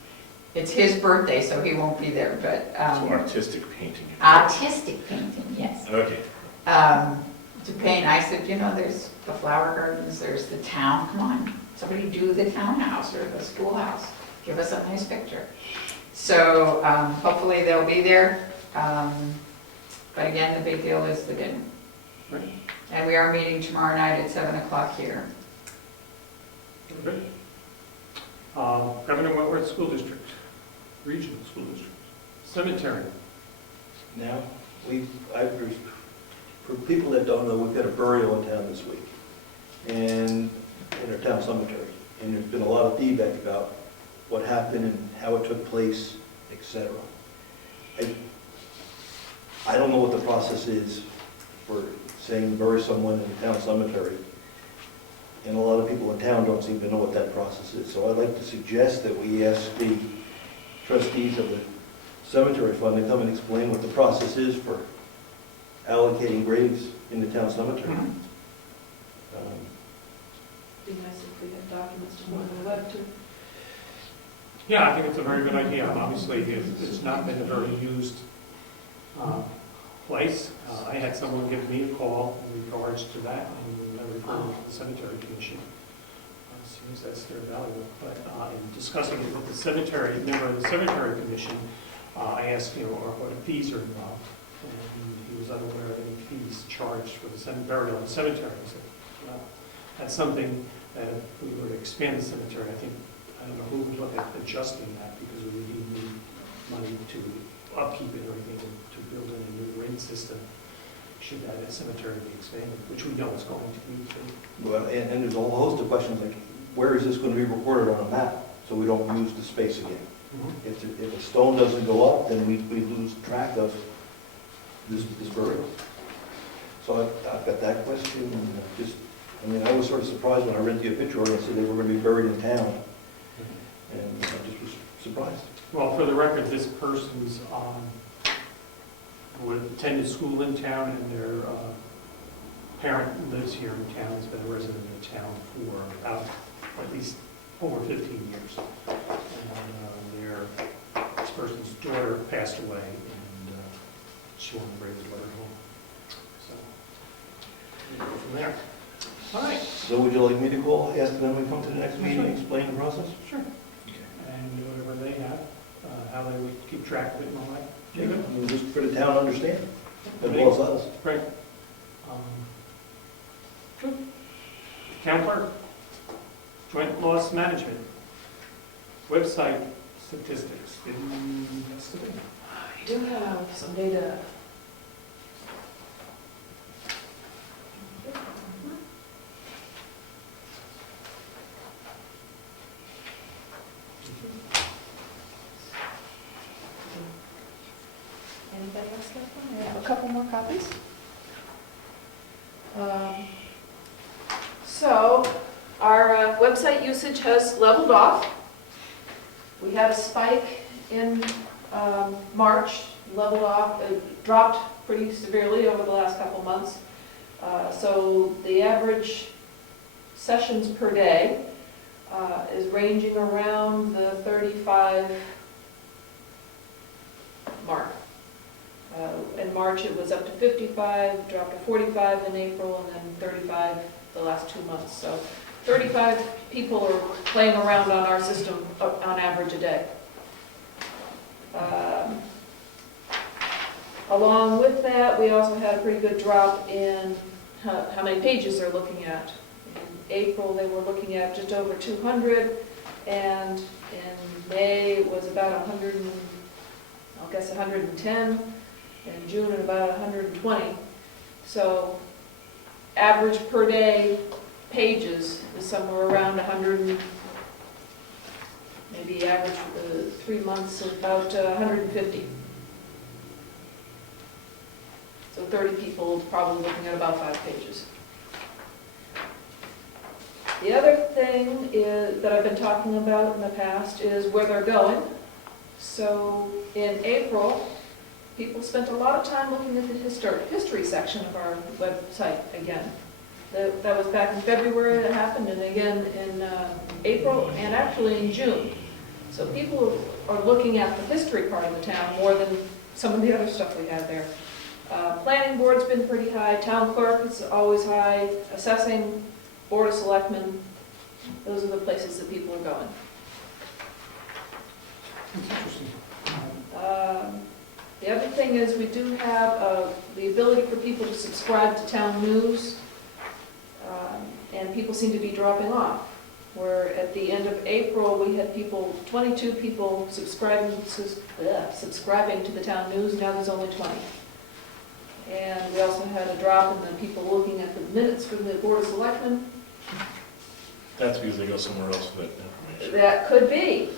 it's his birthday, so he won't be there, but. So artistic painting. Artistic painting, yes. Okay. To paint, I said, you know, there's the flower gardens, there's the town, come on, somebody do the townhouse or the schoolhouse, give us a nice picture. So hopefully they'll be there, but again, the big deal is the dinner. Right. And we are meeting tomorrow night at 7 o'clock here. Good. Governor Wentworth School District, Regional School District, Cemetery. Now, for people that don't know, we've got a burial in town this week, and in our town cemetery. And there's been a lot of feedback about what happened and how it took place, etc. I don't know what the process is for saying bury someone in the town cemetery. And a lot of people in town don't seem to know what that process is. So I'd like to suggest that we ask the trustees of the cemetery fund to come and explain what the process is for allocating graves in the town cemetery. Be nice if we had documents to go on the web too. Yeah, I think it's a very good idea. Obviously, it's not been a very used place. I had someone give me a call in regards to that, and I referred to the cemetery commission. Seems that's their value. But in discussing it with the cemetery, member of the cemetery commission, I asked, what fees are involved. And he was unaware of any fees charged for the burial in the cemetery. I said, well, that's something that if we were to expand the cemetery, I don't know who would look at adjusting that, because we would need money to upkeep it or anything, to build in a new rate system, should that cemetery be expanded, which we know it's going to be. Well, and there's a whole host of questions like, where is this going to be recorded on a map, so we don't lose the space again? If a stone doesn't go up, then we lose track of this burial. So I've got that question, and I was sort of surprised when I read the obituary and said they were going to be buried in town, and I just was surprised. Well, for the record, this person's would attended school in town, and their parent lives here in town, has been a resident of town for about at least over 15 years. And this person's daughter passed away, and she wanted to bring the daughter home. So, we'll go from there. All right. So would you like me to call, ask them to come to the next meeting and explain the process? Sure. And whatever they have, how they would keep track of it and all that. Jacob? Just for the town to understand, as well as us. Great. Good. Town clerk, joint loss management, website statistics. Yesterday. I do have some data. Anybody else got one? I have a couple more copies. So our website usage has leveled off. We had a spike in March, leveled off, dropped pretty severely over the last couple months. So the average sessions per day is ranging around the 35 In March, it was up to 55, dropped to 45 in April, and then 35 the last 2 months. So 35 people are playing around on our system on average a day. Along with that, we also had a pretty good drop in how many pages they're looking at. In April, they were looking at just over 200, and in May, it was about 100, I'll guess 110, in June at about 120. So average per day pages is somewhere around 100, maybe average for the 3 months of about 150. So 30 people probably looking at about 5 pages. The other thing is, that I've been talking about in the past is where they're going. So in April, people spent a lot of time looking at the history section of our website again. That was back in February that happened, and again in April, and actually in June. So people are looking at the history part of the town more than some of the other stuff we had there. Planning board's been pretty high, town clerk is always high, assessing, board of selectmen, those are the places that people are going. That's interesting. The other thing is we do have the ability for people to subscribe to town news, and people seem to be dropping off. Where at the end of April, we had 22 people subscribing to the town news, now there's only 20. And we also had a drop in the people looking at the minutes from the board of selectmen. That's because they go somewhere else for that information. That could be.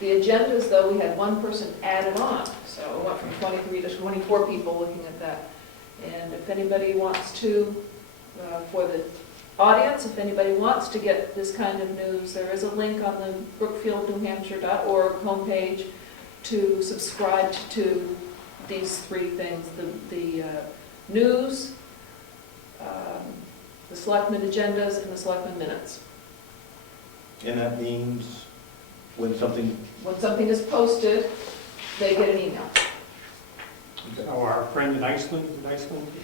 The agendas, though, we had one person added on, so it went from 23 to 24 people looking at that. And if anybody wants to, for the audience, if anybody wants to get this kind of news, there is a link on the BrookfieldNewHampshire.org homepage to subscribe to these 3 things, the news, the selectmen agendas, and the selectmen minutes. And that means when something, When something is posted, they get an email. So our friend in Iceland,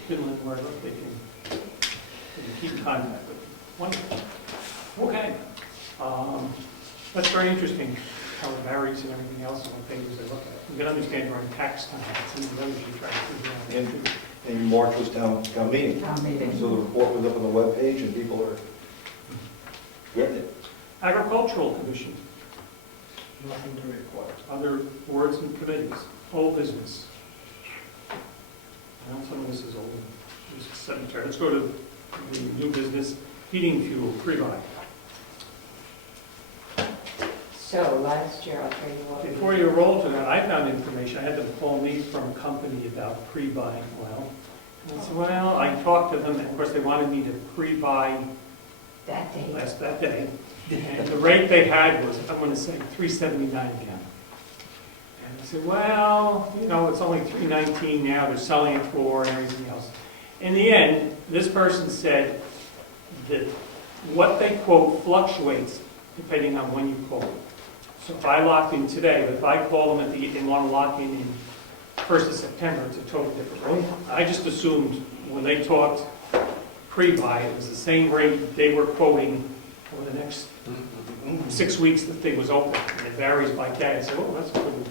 Finland, wherever, they can keep in contact with them. Wonderful. Okay. That's very interesting, how it varies and everything else and what things they look at. You can understand during tax time, it's in the you try to figure out. in March was town meeting. Town meeting. So the report was up on the webpage and people are getting it. Agricultural Commission, Nothing to report. other boards and committees, old business. Well, some of this is old, this is sedentary. Let's go to the new business, heating fuel, pre-buy. So last year, I'll tell you what. Before you roll to that, I found information, I had them call me from a company about pre-buying oil. And I said, well, I talked to them, and of course, they wanted me to pre-buy That day. that day. And the rate they had was, I'm going to say, $3.79 a gallon. And I said, well, you know, it's only $3.19 now, they're selling it for and everything else. In the end, this person said that what they quote fluctuates depending on when you call them. So if I locked in today, but if I call them and want to lock in 1st of September, it's a totally different rate. I just assumed when they talked pre-buy, it was the same rate they were quoting for the next 6 weeks that thing was open. And it varies by day. I said, oh, that's good.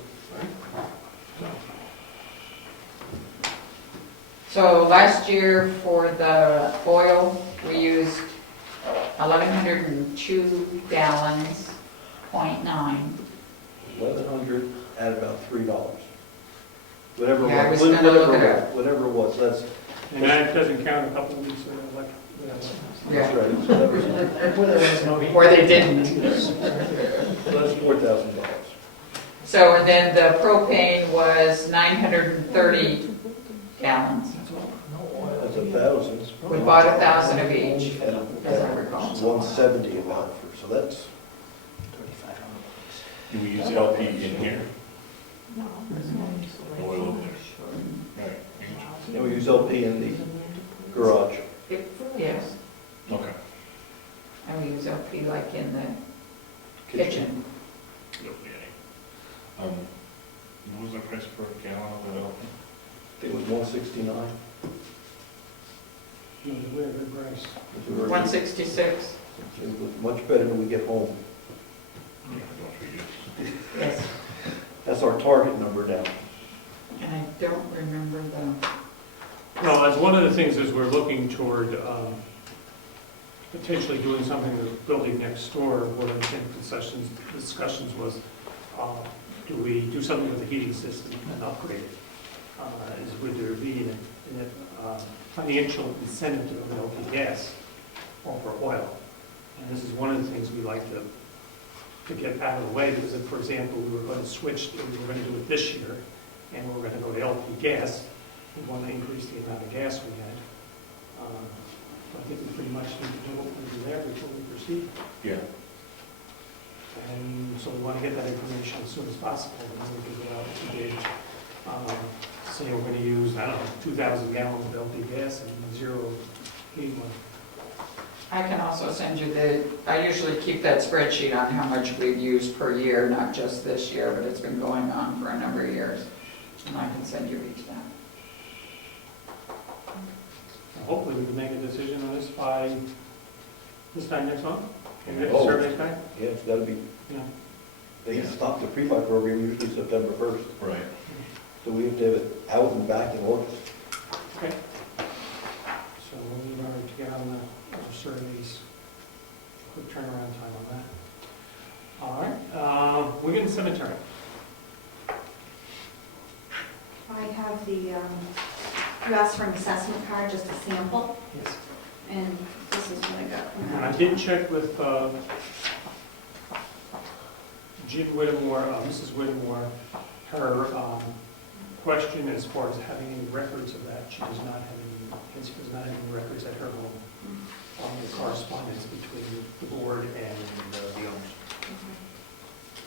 So last year for the oil, we used 1,102 gallons, 0.9. 1,100 at about $3. Whatever Yeah, I it was was, gonna look it up. whatever it was, that's And that doesn't count a couple of weeks of electric. right. So Or they didn't. that's $4,000. So, and then the propane was 930 gallons. That's 1,000. We bought 1,000 of each, And as I recall. 170 about for, so that's, Do we use LP in here? No, there's no Oil in there. Right. and we use LP in the garage. Yes, Okay. and we use LP like in the kitchen. What was the price per gallon of LP? think it was 169. You know, we're a good price. 166. It was much better when we get home. Yes. That's our target number now. And I don't remember the, No, that's one of the things is we're looking toward potentially doing something with the building next door. One of the discussions was, do we do something with the heating system and upgrade it? Would there be a financial incentive to go LP gas or for oil? And this is one of the things we like to get out of the way, because if, for example, we were going to switch, we were going to do it this year, and we were going to go to LP gas, we want to increase the amount of gas we had. I think we pretty much need to do what we do there before we proceed. Yeah. And so we want to get that information as soon as possible, and then we can go out to bid. Say we're going to use, I don't know, 2,000 gallons of LP gas and 0 heat one. I can also send you I usually keep that spreadsheet on how much we've used per year, not just this year, but it's been going on for a number of years. And I can send you each that. Hopefully we can make a decision on this by this time next month. And get the Oh. surveys back. Yeah, it's gotta be, Yeah. they stop the pre-buy program usually September 1st. Right. So we have to have it out and back in August. Okay. So we'll need to get on the surveys. Quick turnaround time on that. All right. Wigan Cemetery. I have you asked for an assessment card, just a sample, Yes. and this is what I got from And I that. did check with Jim Whittemore, Mrs. Whittemore, her question as far as having any records of that, she does not have any records at her home on the correspondence between the board and the owners.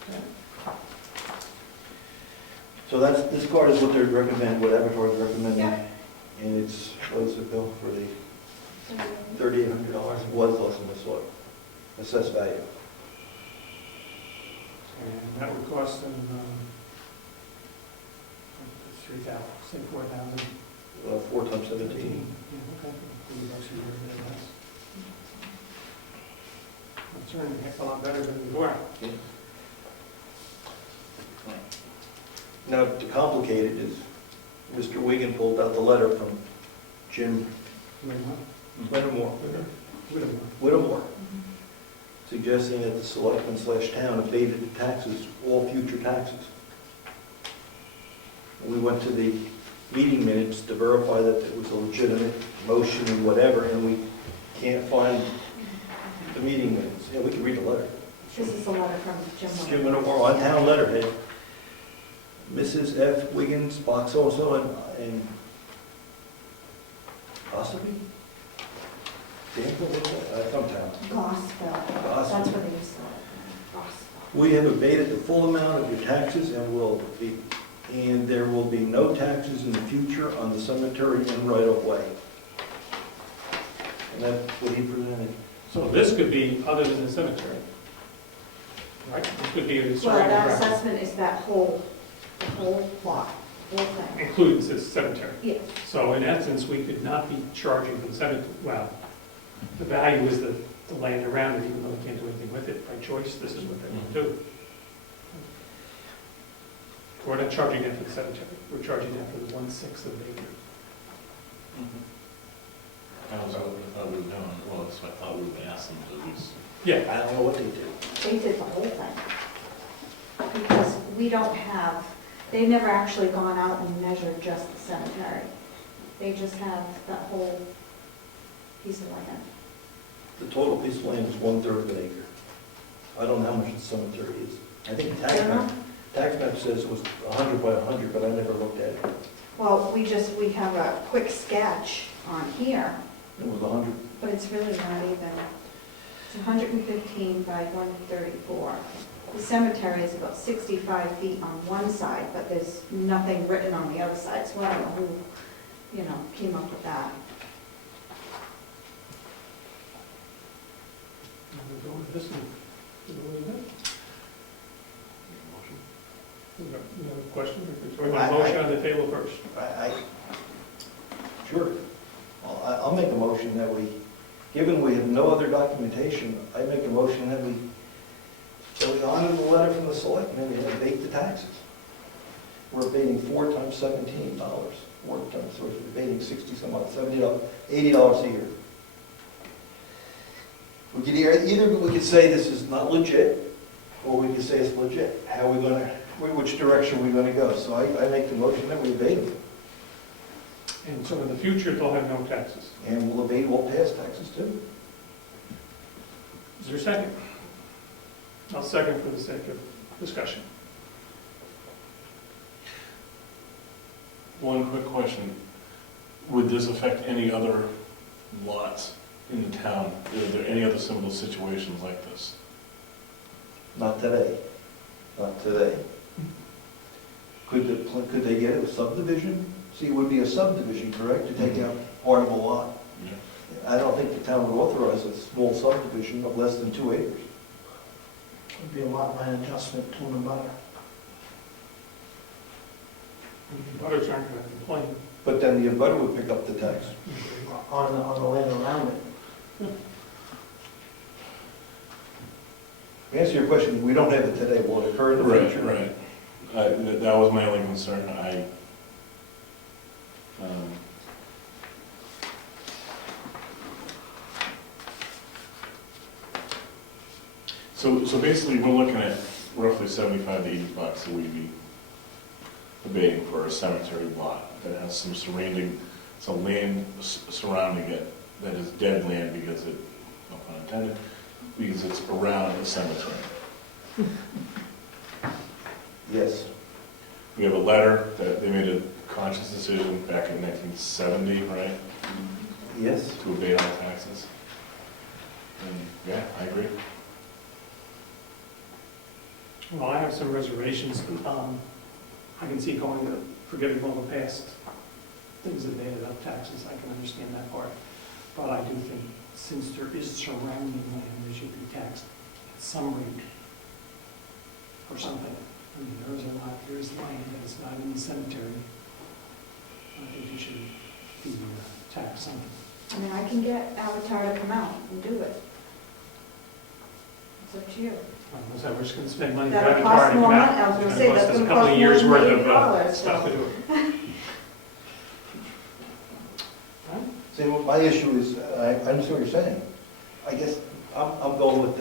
Okay. So this card is what they recommend, what Avatar is recommending. Yeah. And it's, what is the bill for the $3,800? It was less than this one, assessed value. And that would cost them 3,000, say 4,000. 4 times 17. Yeah, okay. $30 a year, that's. It's certainly a heck of a lot better than before. Now, to complicate it is, Mr. Wigan pulled out the letter from Jim Whittemore, suggesting that the selectmen / town abated the taxes, all future taxes. We went to the meeting minutes to verify that it was a legitimate motion and whatever, and we can't find the meeting minutes. Yeah, we can read the letter. This is a letter from Jim Jim Whittemore on town letterhead. Mrs. F. Wiggins, box also, and possibly? Danville, what's that? From town. Gospel, that's what they used to live. Gospel. We have abated the full amount of your taxes and there will be no taxes in the future on the cemetery and right-of-way. And that's what he presented. So this could be other than the cemetery, right? This could be a Well, surrounding that property, assessment is that whole plot, whole thing. including the cemetery. Yes. So in essence, we could not be charging for the cemetery, well, the value is the land around it, even though we can't do anything with it by choice, this is what they want to do. We're not charging that for the cemetery, we're charging that for the 1/6 of the acre. That was what I thought we were doing. Well, that's what I thought we were asking to do. Yeah, I don't know what they did. They did the whole thing. Because we don't have, they've never actually gone out and measured just the cemetery. They just have that whole piece of land. The total piece of land is 1/3 of an acre. I don't know how much the cemetery is. I think the tax map says it was 100 by 100, but I never looked at it. Well, we have a quick sketch on here, It was 100. but it's really not even, it's 115 by 134. The cemetery is about 65 feet on one side, but there's nothing written on the other side, so I don't know who, came up with that. we'll go with this one. We have question? Or you want a motion on the table first? Sure. I'll make a motion that we, given we have no other documentation, I make a motion that we honor the letter from the selectmen and abate the taxes. We're abating 4 times $17, 4 times, so we're abating 60 some odd, $70, $80 a year. We could either we could say this is not legit, or we could say it's legit. How are we gonna, which direction are we gonna go? So I make the motion that we abate them. And so in the future, they'll have no taxes. And we'll pass taxes too. Is there a second? I'll second for the sake of discussion. One quick question. Would this affect any other lots in the town? Are there any other similar situations like this? Not today. Not today. Could they get a subdivision? See, it would be a subdivision, correct, to take out part of a lot? Yeah. I don't think the town would authorize a small subdivision of less than 2 acres. Would be a lot line adjustment to an abutter. The butters aren't going to complain. But then the abutter would pick up the tax. On the land around it. To answer your question, we don't have it today. Will it occur in the Right, future? right. That was my only concern. So basically, we're looking at roughly 75 to 80 bucks that we'd be debating for a cemetery lot that has some land surrounding it that is dead land because it, no pun intended, because it's around a cemetery. Yes. We have a letter that they made a conscious decision back in 1970, right, Yes. to abate all taxes. And yeah, I agree. Well, I have some reservations. I can see forgetting all the past things that added up taxes. I can understand that part. But I do think since there is surrounding land, there should be taxed at some rate or something. I mean, there's land that's not in the cemetery. I think it should be taxed something. I mean, I can get Avatar to come out and do it. It's up to you. So we're just going to spend money. That'll cost more money. I was gonna say, that's gonna cost more years than worth of $80, stuff to so. do it. See, well, my issue is, I understand what you're saying. I guess I'm going with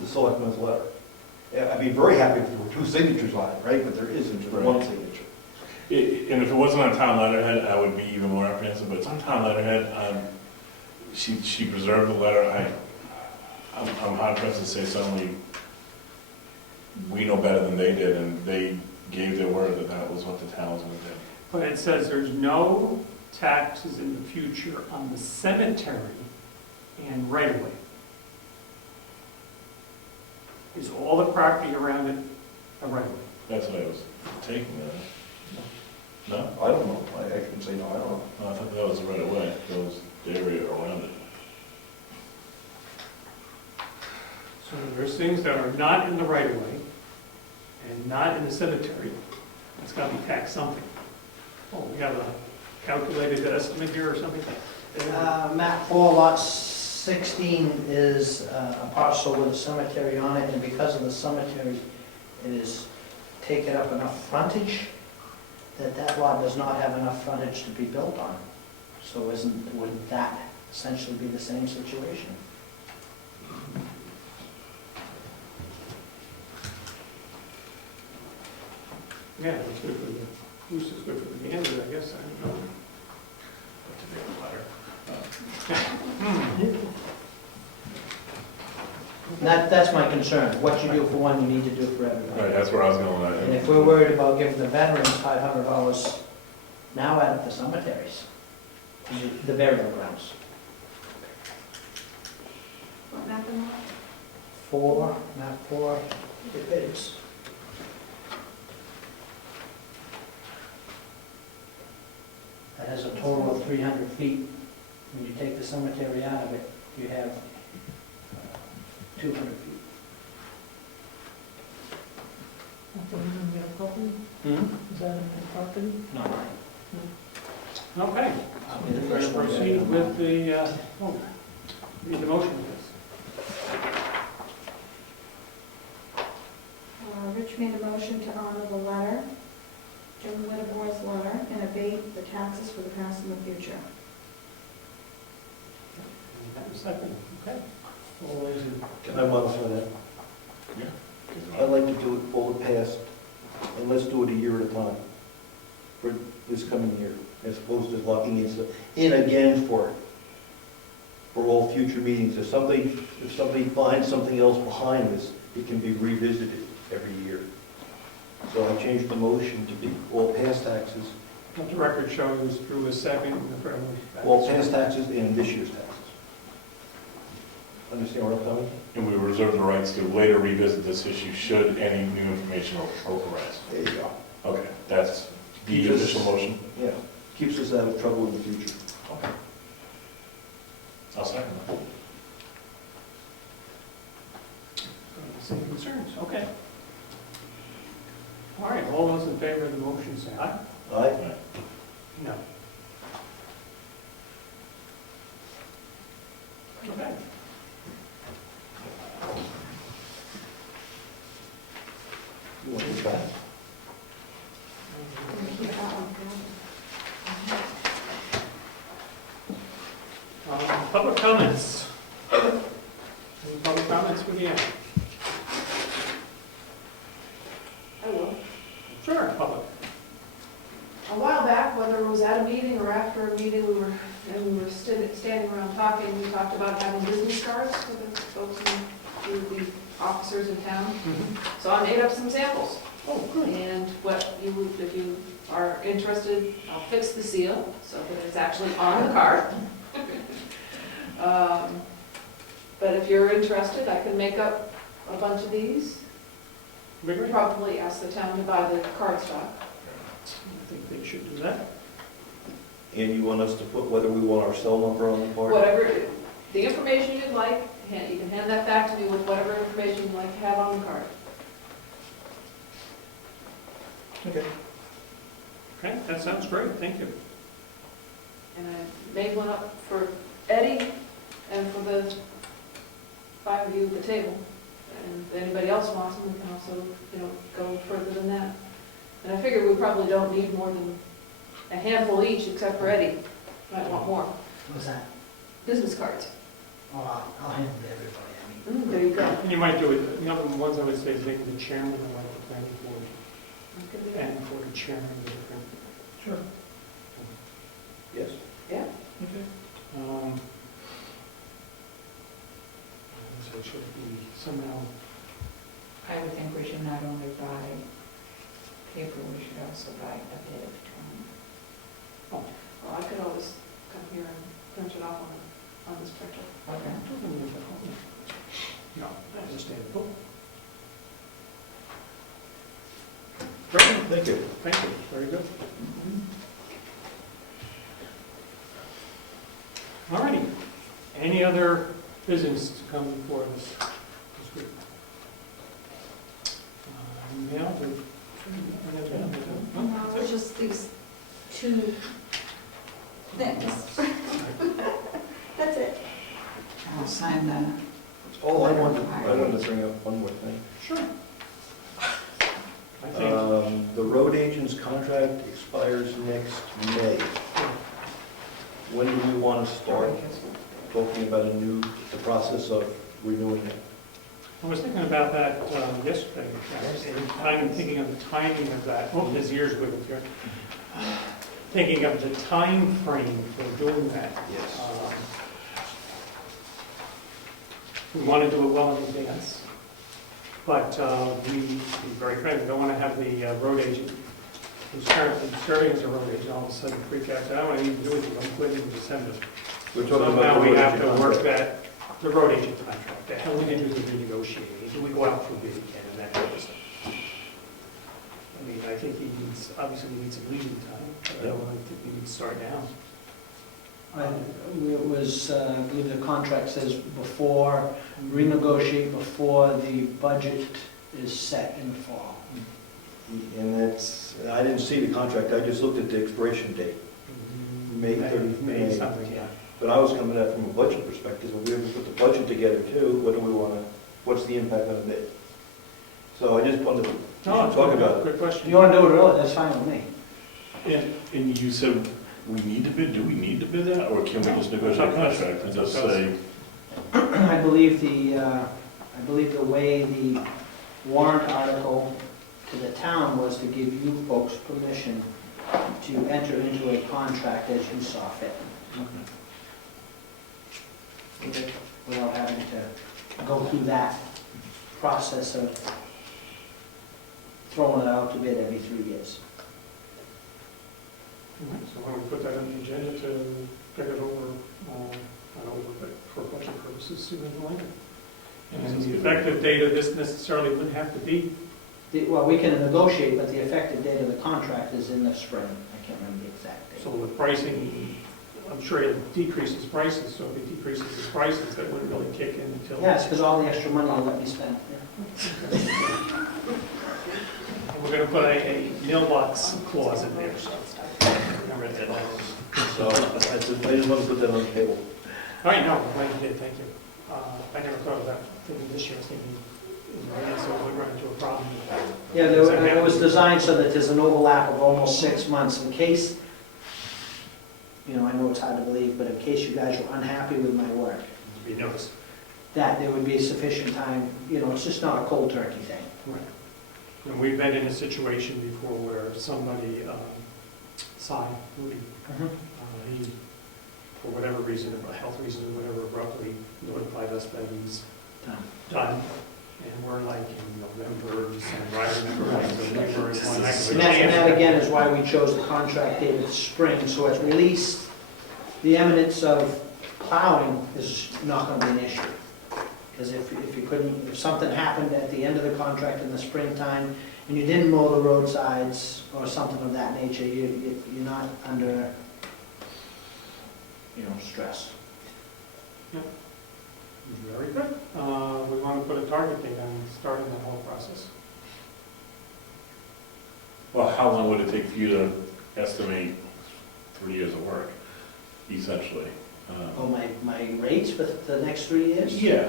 the selectmen's letter. Yeah, I'd be very happy if there were 2 signatures on it, right? But there isn't, just Right. 1 signature. And if it wasn't on town letterhead, I would be even more apprehensive, but it's on town letterhead. She preserved the letter. I'm hard pressed to say suddenly we know better than they did, and they gave their word that that was what the town was going to do. But it says there's no taxes in the future on the cemetery and right-of-way. Is all the property around it a right-of-way? That's what I was taking it. No? I don't know. I can say no, I don't know. No, I thought that was the right of way, those the area around it. So there's things that are not in the right-of-way and not in the cemetery. It's got to be taxed something. Oh, we got a calculated estimate here or something? Map 4, lot 16 is a parcel with a cemetery on it, and because of the cemetery, it is taken up enough frontage that lot does not have enough frontage to be built on. So wouldn't that essentially be the same situation? Yeah, it's good for the goose, it's good for the gander, I guess. I don't know. That's my concern. What you do for one, you need to do for everybody. Right, that's where I was going. And if we're worried about giving the veterans $500, now add up the cemeteries, the burial grounds. What map am I? 4, map 4, it is. That has a total of 300 feet. When you take the cemetery out of it, you have 200 feet. That's the one I'm gonna copy. Is that in the property? No. Okay. We're going to proceed with the, need the motion, please. Rich made a motion to honor the letter, Jim Whittabore's letter, and abate the taxes for the past and the future. Second, okay. All those in, Can I modify that? Yeah. I'd like to do it all past, and let's do it a year at a time for this coming year, as opposed to locking in again for all future meetings. If somebody finds something else behind this, it can be revisited every year. So I changed the motion to be all past taxes, let the record shows through a second. all past taxes and this year's taxes. Understand where I'm coming? And we reserve the rights to later revisit this issue should any new information arise. There you go. Okay, that's the official motion. Yeah, keeps us out of trouble in the future. Okay. I'll second that. Same concerns, okay. All right, all those in favor of the motion say aye. Aye? No. Okay. You want this back? Keep that one. Public comments. Any public comments for the end? I will. Sure, public. A while back, whether it was at a meeting or after a meeting, we were standing around talking, we talked about having business cards for the folks who the officers in town. So I made up some samples. Oh, good. And what you would, if you are interested, I'll fix the seal so that it's actually on the card. But if you're interested, I can make up a bunch of these. Very good. Probably ask the town to buy the card stock. I think they should do that. And you want us to put whether we want our cell number on the card? Whatever, the information you'd like, you can hand that back to me with whatever information you'd like to have on the card. Okay. Okay, that sounds great, thank you. And I made one up for Eddie and for the 5 of you at the table. And if anybody else wants them, we can also, go further than that. And I figure we probably don't need more than a handful each, except for Eddie. Might want more. What's that? Business cards. Oh, I'll hand it to everybody, There you go. And you might do it, the other ones I would say is making the chairman of the planning board and for the chairman of the different. Sure. Yes. Yeah. Okay. So it should be somehow, I would think we should not only buy paper, we should also buy a bit of time. Well, I could always come here and print it off on this printer. Okay. no, understandable. Great, Thank you. thank you, very good. All righty, any other business to come before this week? Now, No, it's just these two things. That's it. I'll sign the, Oh, I wanted to bring up one more thing. Sure. I think, The road agent's contract expires next May. When do we want to start talking about the process of renewing it? I was thinking about that yesterday, thinking of the timing of that, his ears wiggled here. Thinking of the time frame for doing that. Yes. We want to do it well in advance, but we, to be very frank, we don't want to have the road agent who's currently serving as a road agent all of a sudden freak out, I don't want anything to do with you, I'm quitting in December. We're talking So about now the we road have agent to work contract. the road agent contract, the hell we can do the renegotiating, do we go out for bid again, and that kind of stuff. I mean, I think obviously he needs some leading time, but I don't think we need to start now. It was, I believe the contract says renegotiate before the budget is set in the fall. And that's, I didn't see the contract, I just looked at the expiration date, May 30th. May something, yeah. But I was coming at it from a budget perspective, if we ever put the budget together too, what do we want to, what's the impact on the bid? So I just wanted to No, it's talk about it. good If question. you want to do it early, that's fine with me. And you said we need to bid, do we need to bid that, or can we just negotiate a contract and just say, I believe the way the warrant article to the town was to give you folks permission to enter into a contract as you saw fit, without having to go through that process of throwing it out to bid every 3 years. So why don't we put that on the agenda to get it over, not over, but for budget purposes sooner than later? And the effective date of this necessarily wouldn't have to be, Well, we can negotiate, but the effective date of the contract is in the spring. I can't remember the exact date. so with pricing, I'm sure it'll decrease its prices, so if it decreases its prices, that wouldn't really kick in until. Yeah, it's because all the extra money will let me spend. We're gonna put a mailbox clause in there, so. Remember that. So I just want to put that on the table. All right, no, I'm glad you did, thank you. I never thought of that, thinking this year, I was thinking, so we run into a problem. Yeah, it was designed so that there's an overlap of almost 6 months in case, you know, I know it's hard to believe, but in case you guys were unhappy with my work, Be noticed. that there would be sufficient time, you know, it's just not a cold turkey thing. Right. And we've been in a situation before where somebody, signed, Rudy, he, for whatever reason, a health reason or whatever, abruptly notified us that he's done. And we're like in November, December, I remember, like, so we were in one heck of a And that jam. again is why we chose the contract date of spring, so at least the eminence of plowing is not gonna be an issue. Because if you couldn't, if something happened at the end of the contract in the springtime, and you didn't mow the roadsides or something of that nature, you're not under, you know, stress. Very good. We want to put a target date on starting the whole process. well, how long would it take for you to estimate 3 years of work, essentially? Oh, my rates for the next 3 years? Yeah.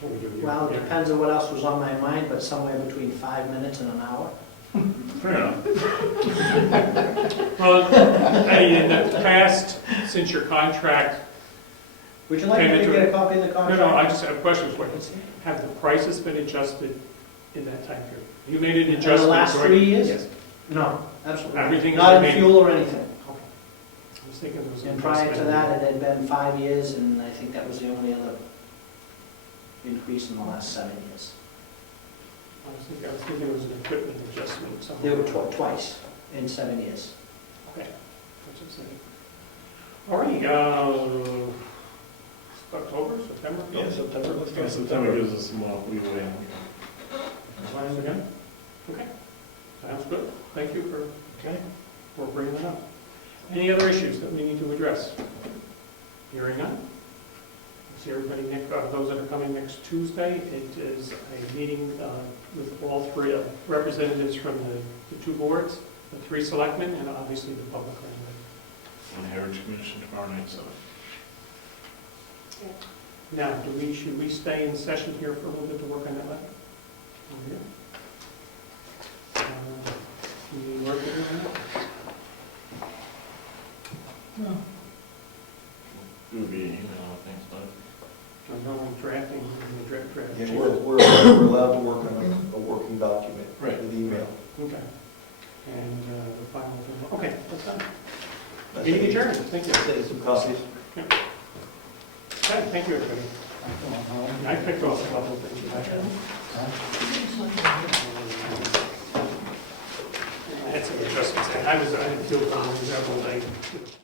What we do here. Well, it Yeah. depends on what else was on my mind, but somewhere between 5 minutes and an hour. Fair enough. Well, in the past, since your contract, Would you like me to get a copy of the no, contract? no, I just have a question. Have the prices been adjusted in that time period? You made an In the adjustment. last correct? 3 years? Yes. No, absolutely. Everything is Not in remaining. fuel or anything. Okay. I was thinking there was an And prior to adjustment. that, it had been 5 years, and I think that was the only other increase in the last 7 years. I was thinking there was an equipment adjustment They somewhere. were twice in 7 years. Okay. That's what I'm saying. All right, October, September? Yeah, September, let's Yeah, go. September gives us some more leeway. Plans again? Okay. Sounds good. Thank you for bringing that up. Any other issues that we need to address? Hearing none. See everybody, those that are coming next Tuesday. It is a meeting with all three representatives from the two boards, the 3 selectmen, and obviously the public. On Heritage Commission tomorrow night, so. Now, should we stay in session here for a little bit to work on that letter? Over here. Can we work it on that? It would be an email, I think, but. I'm not drafting, draft. Yeah, we're allowed to work on a working document Right. with email. Okay. And the final, okay, that's done. That's Meeting it. adjourned, thank you. Take some copies. Okay, thank you, everybody. I picked off a couple of things. I had some adjustments, and I didn't feel comfortable with that whole day.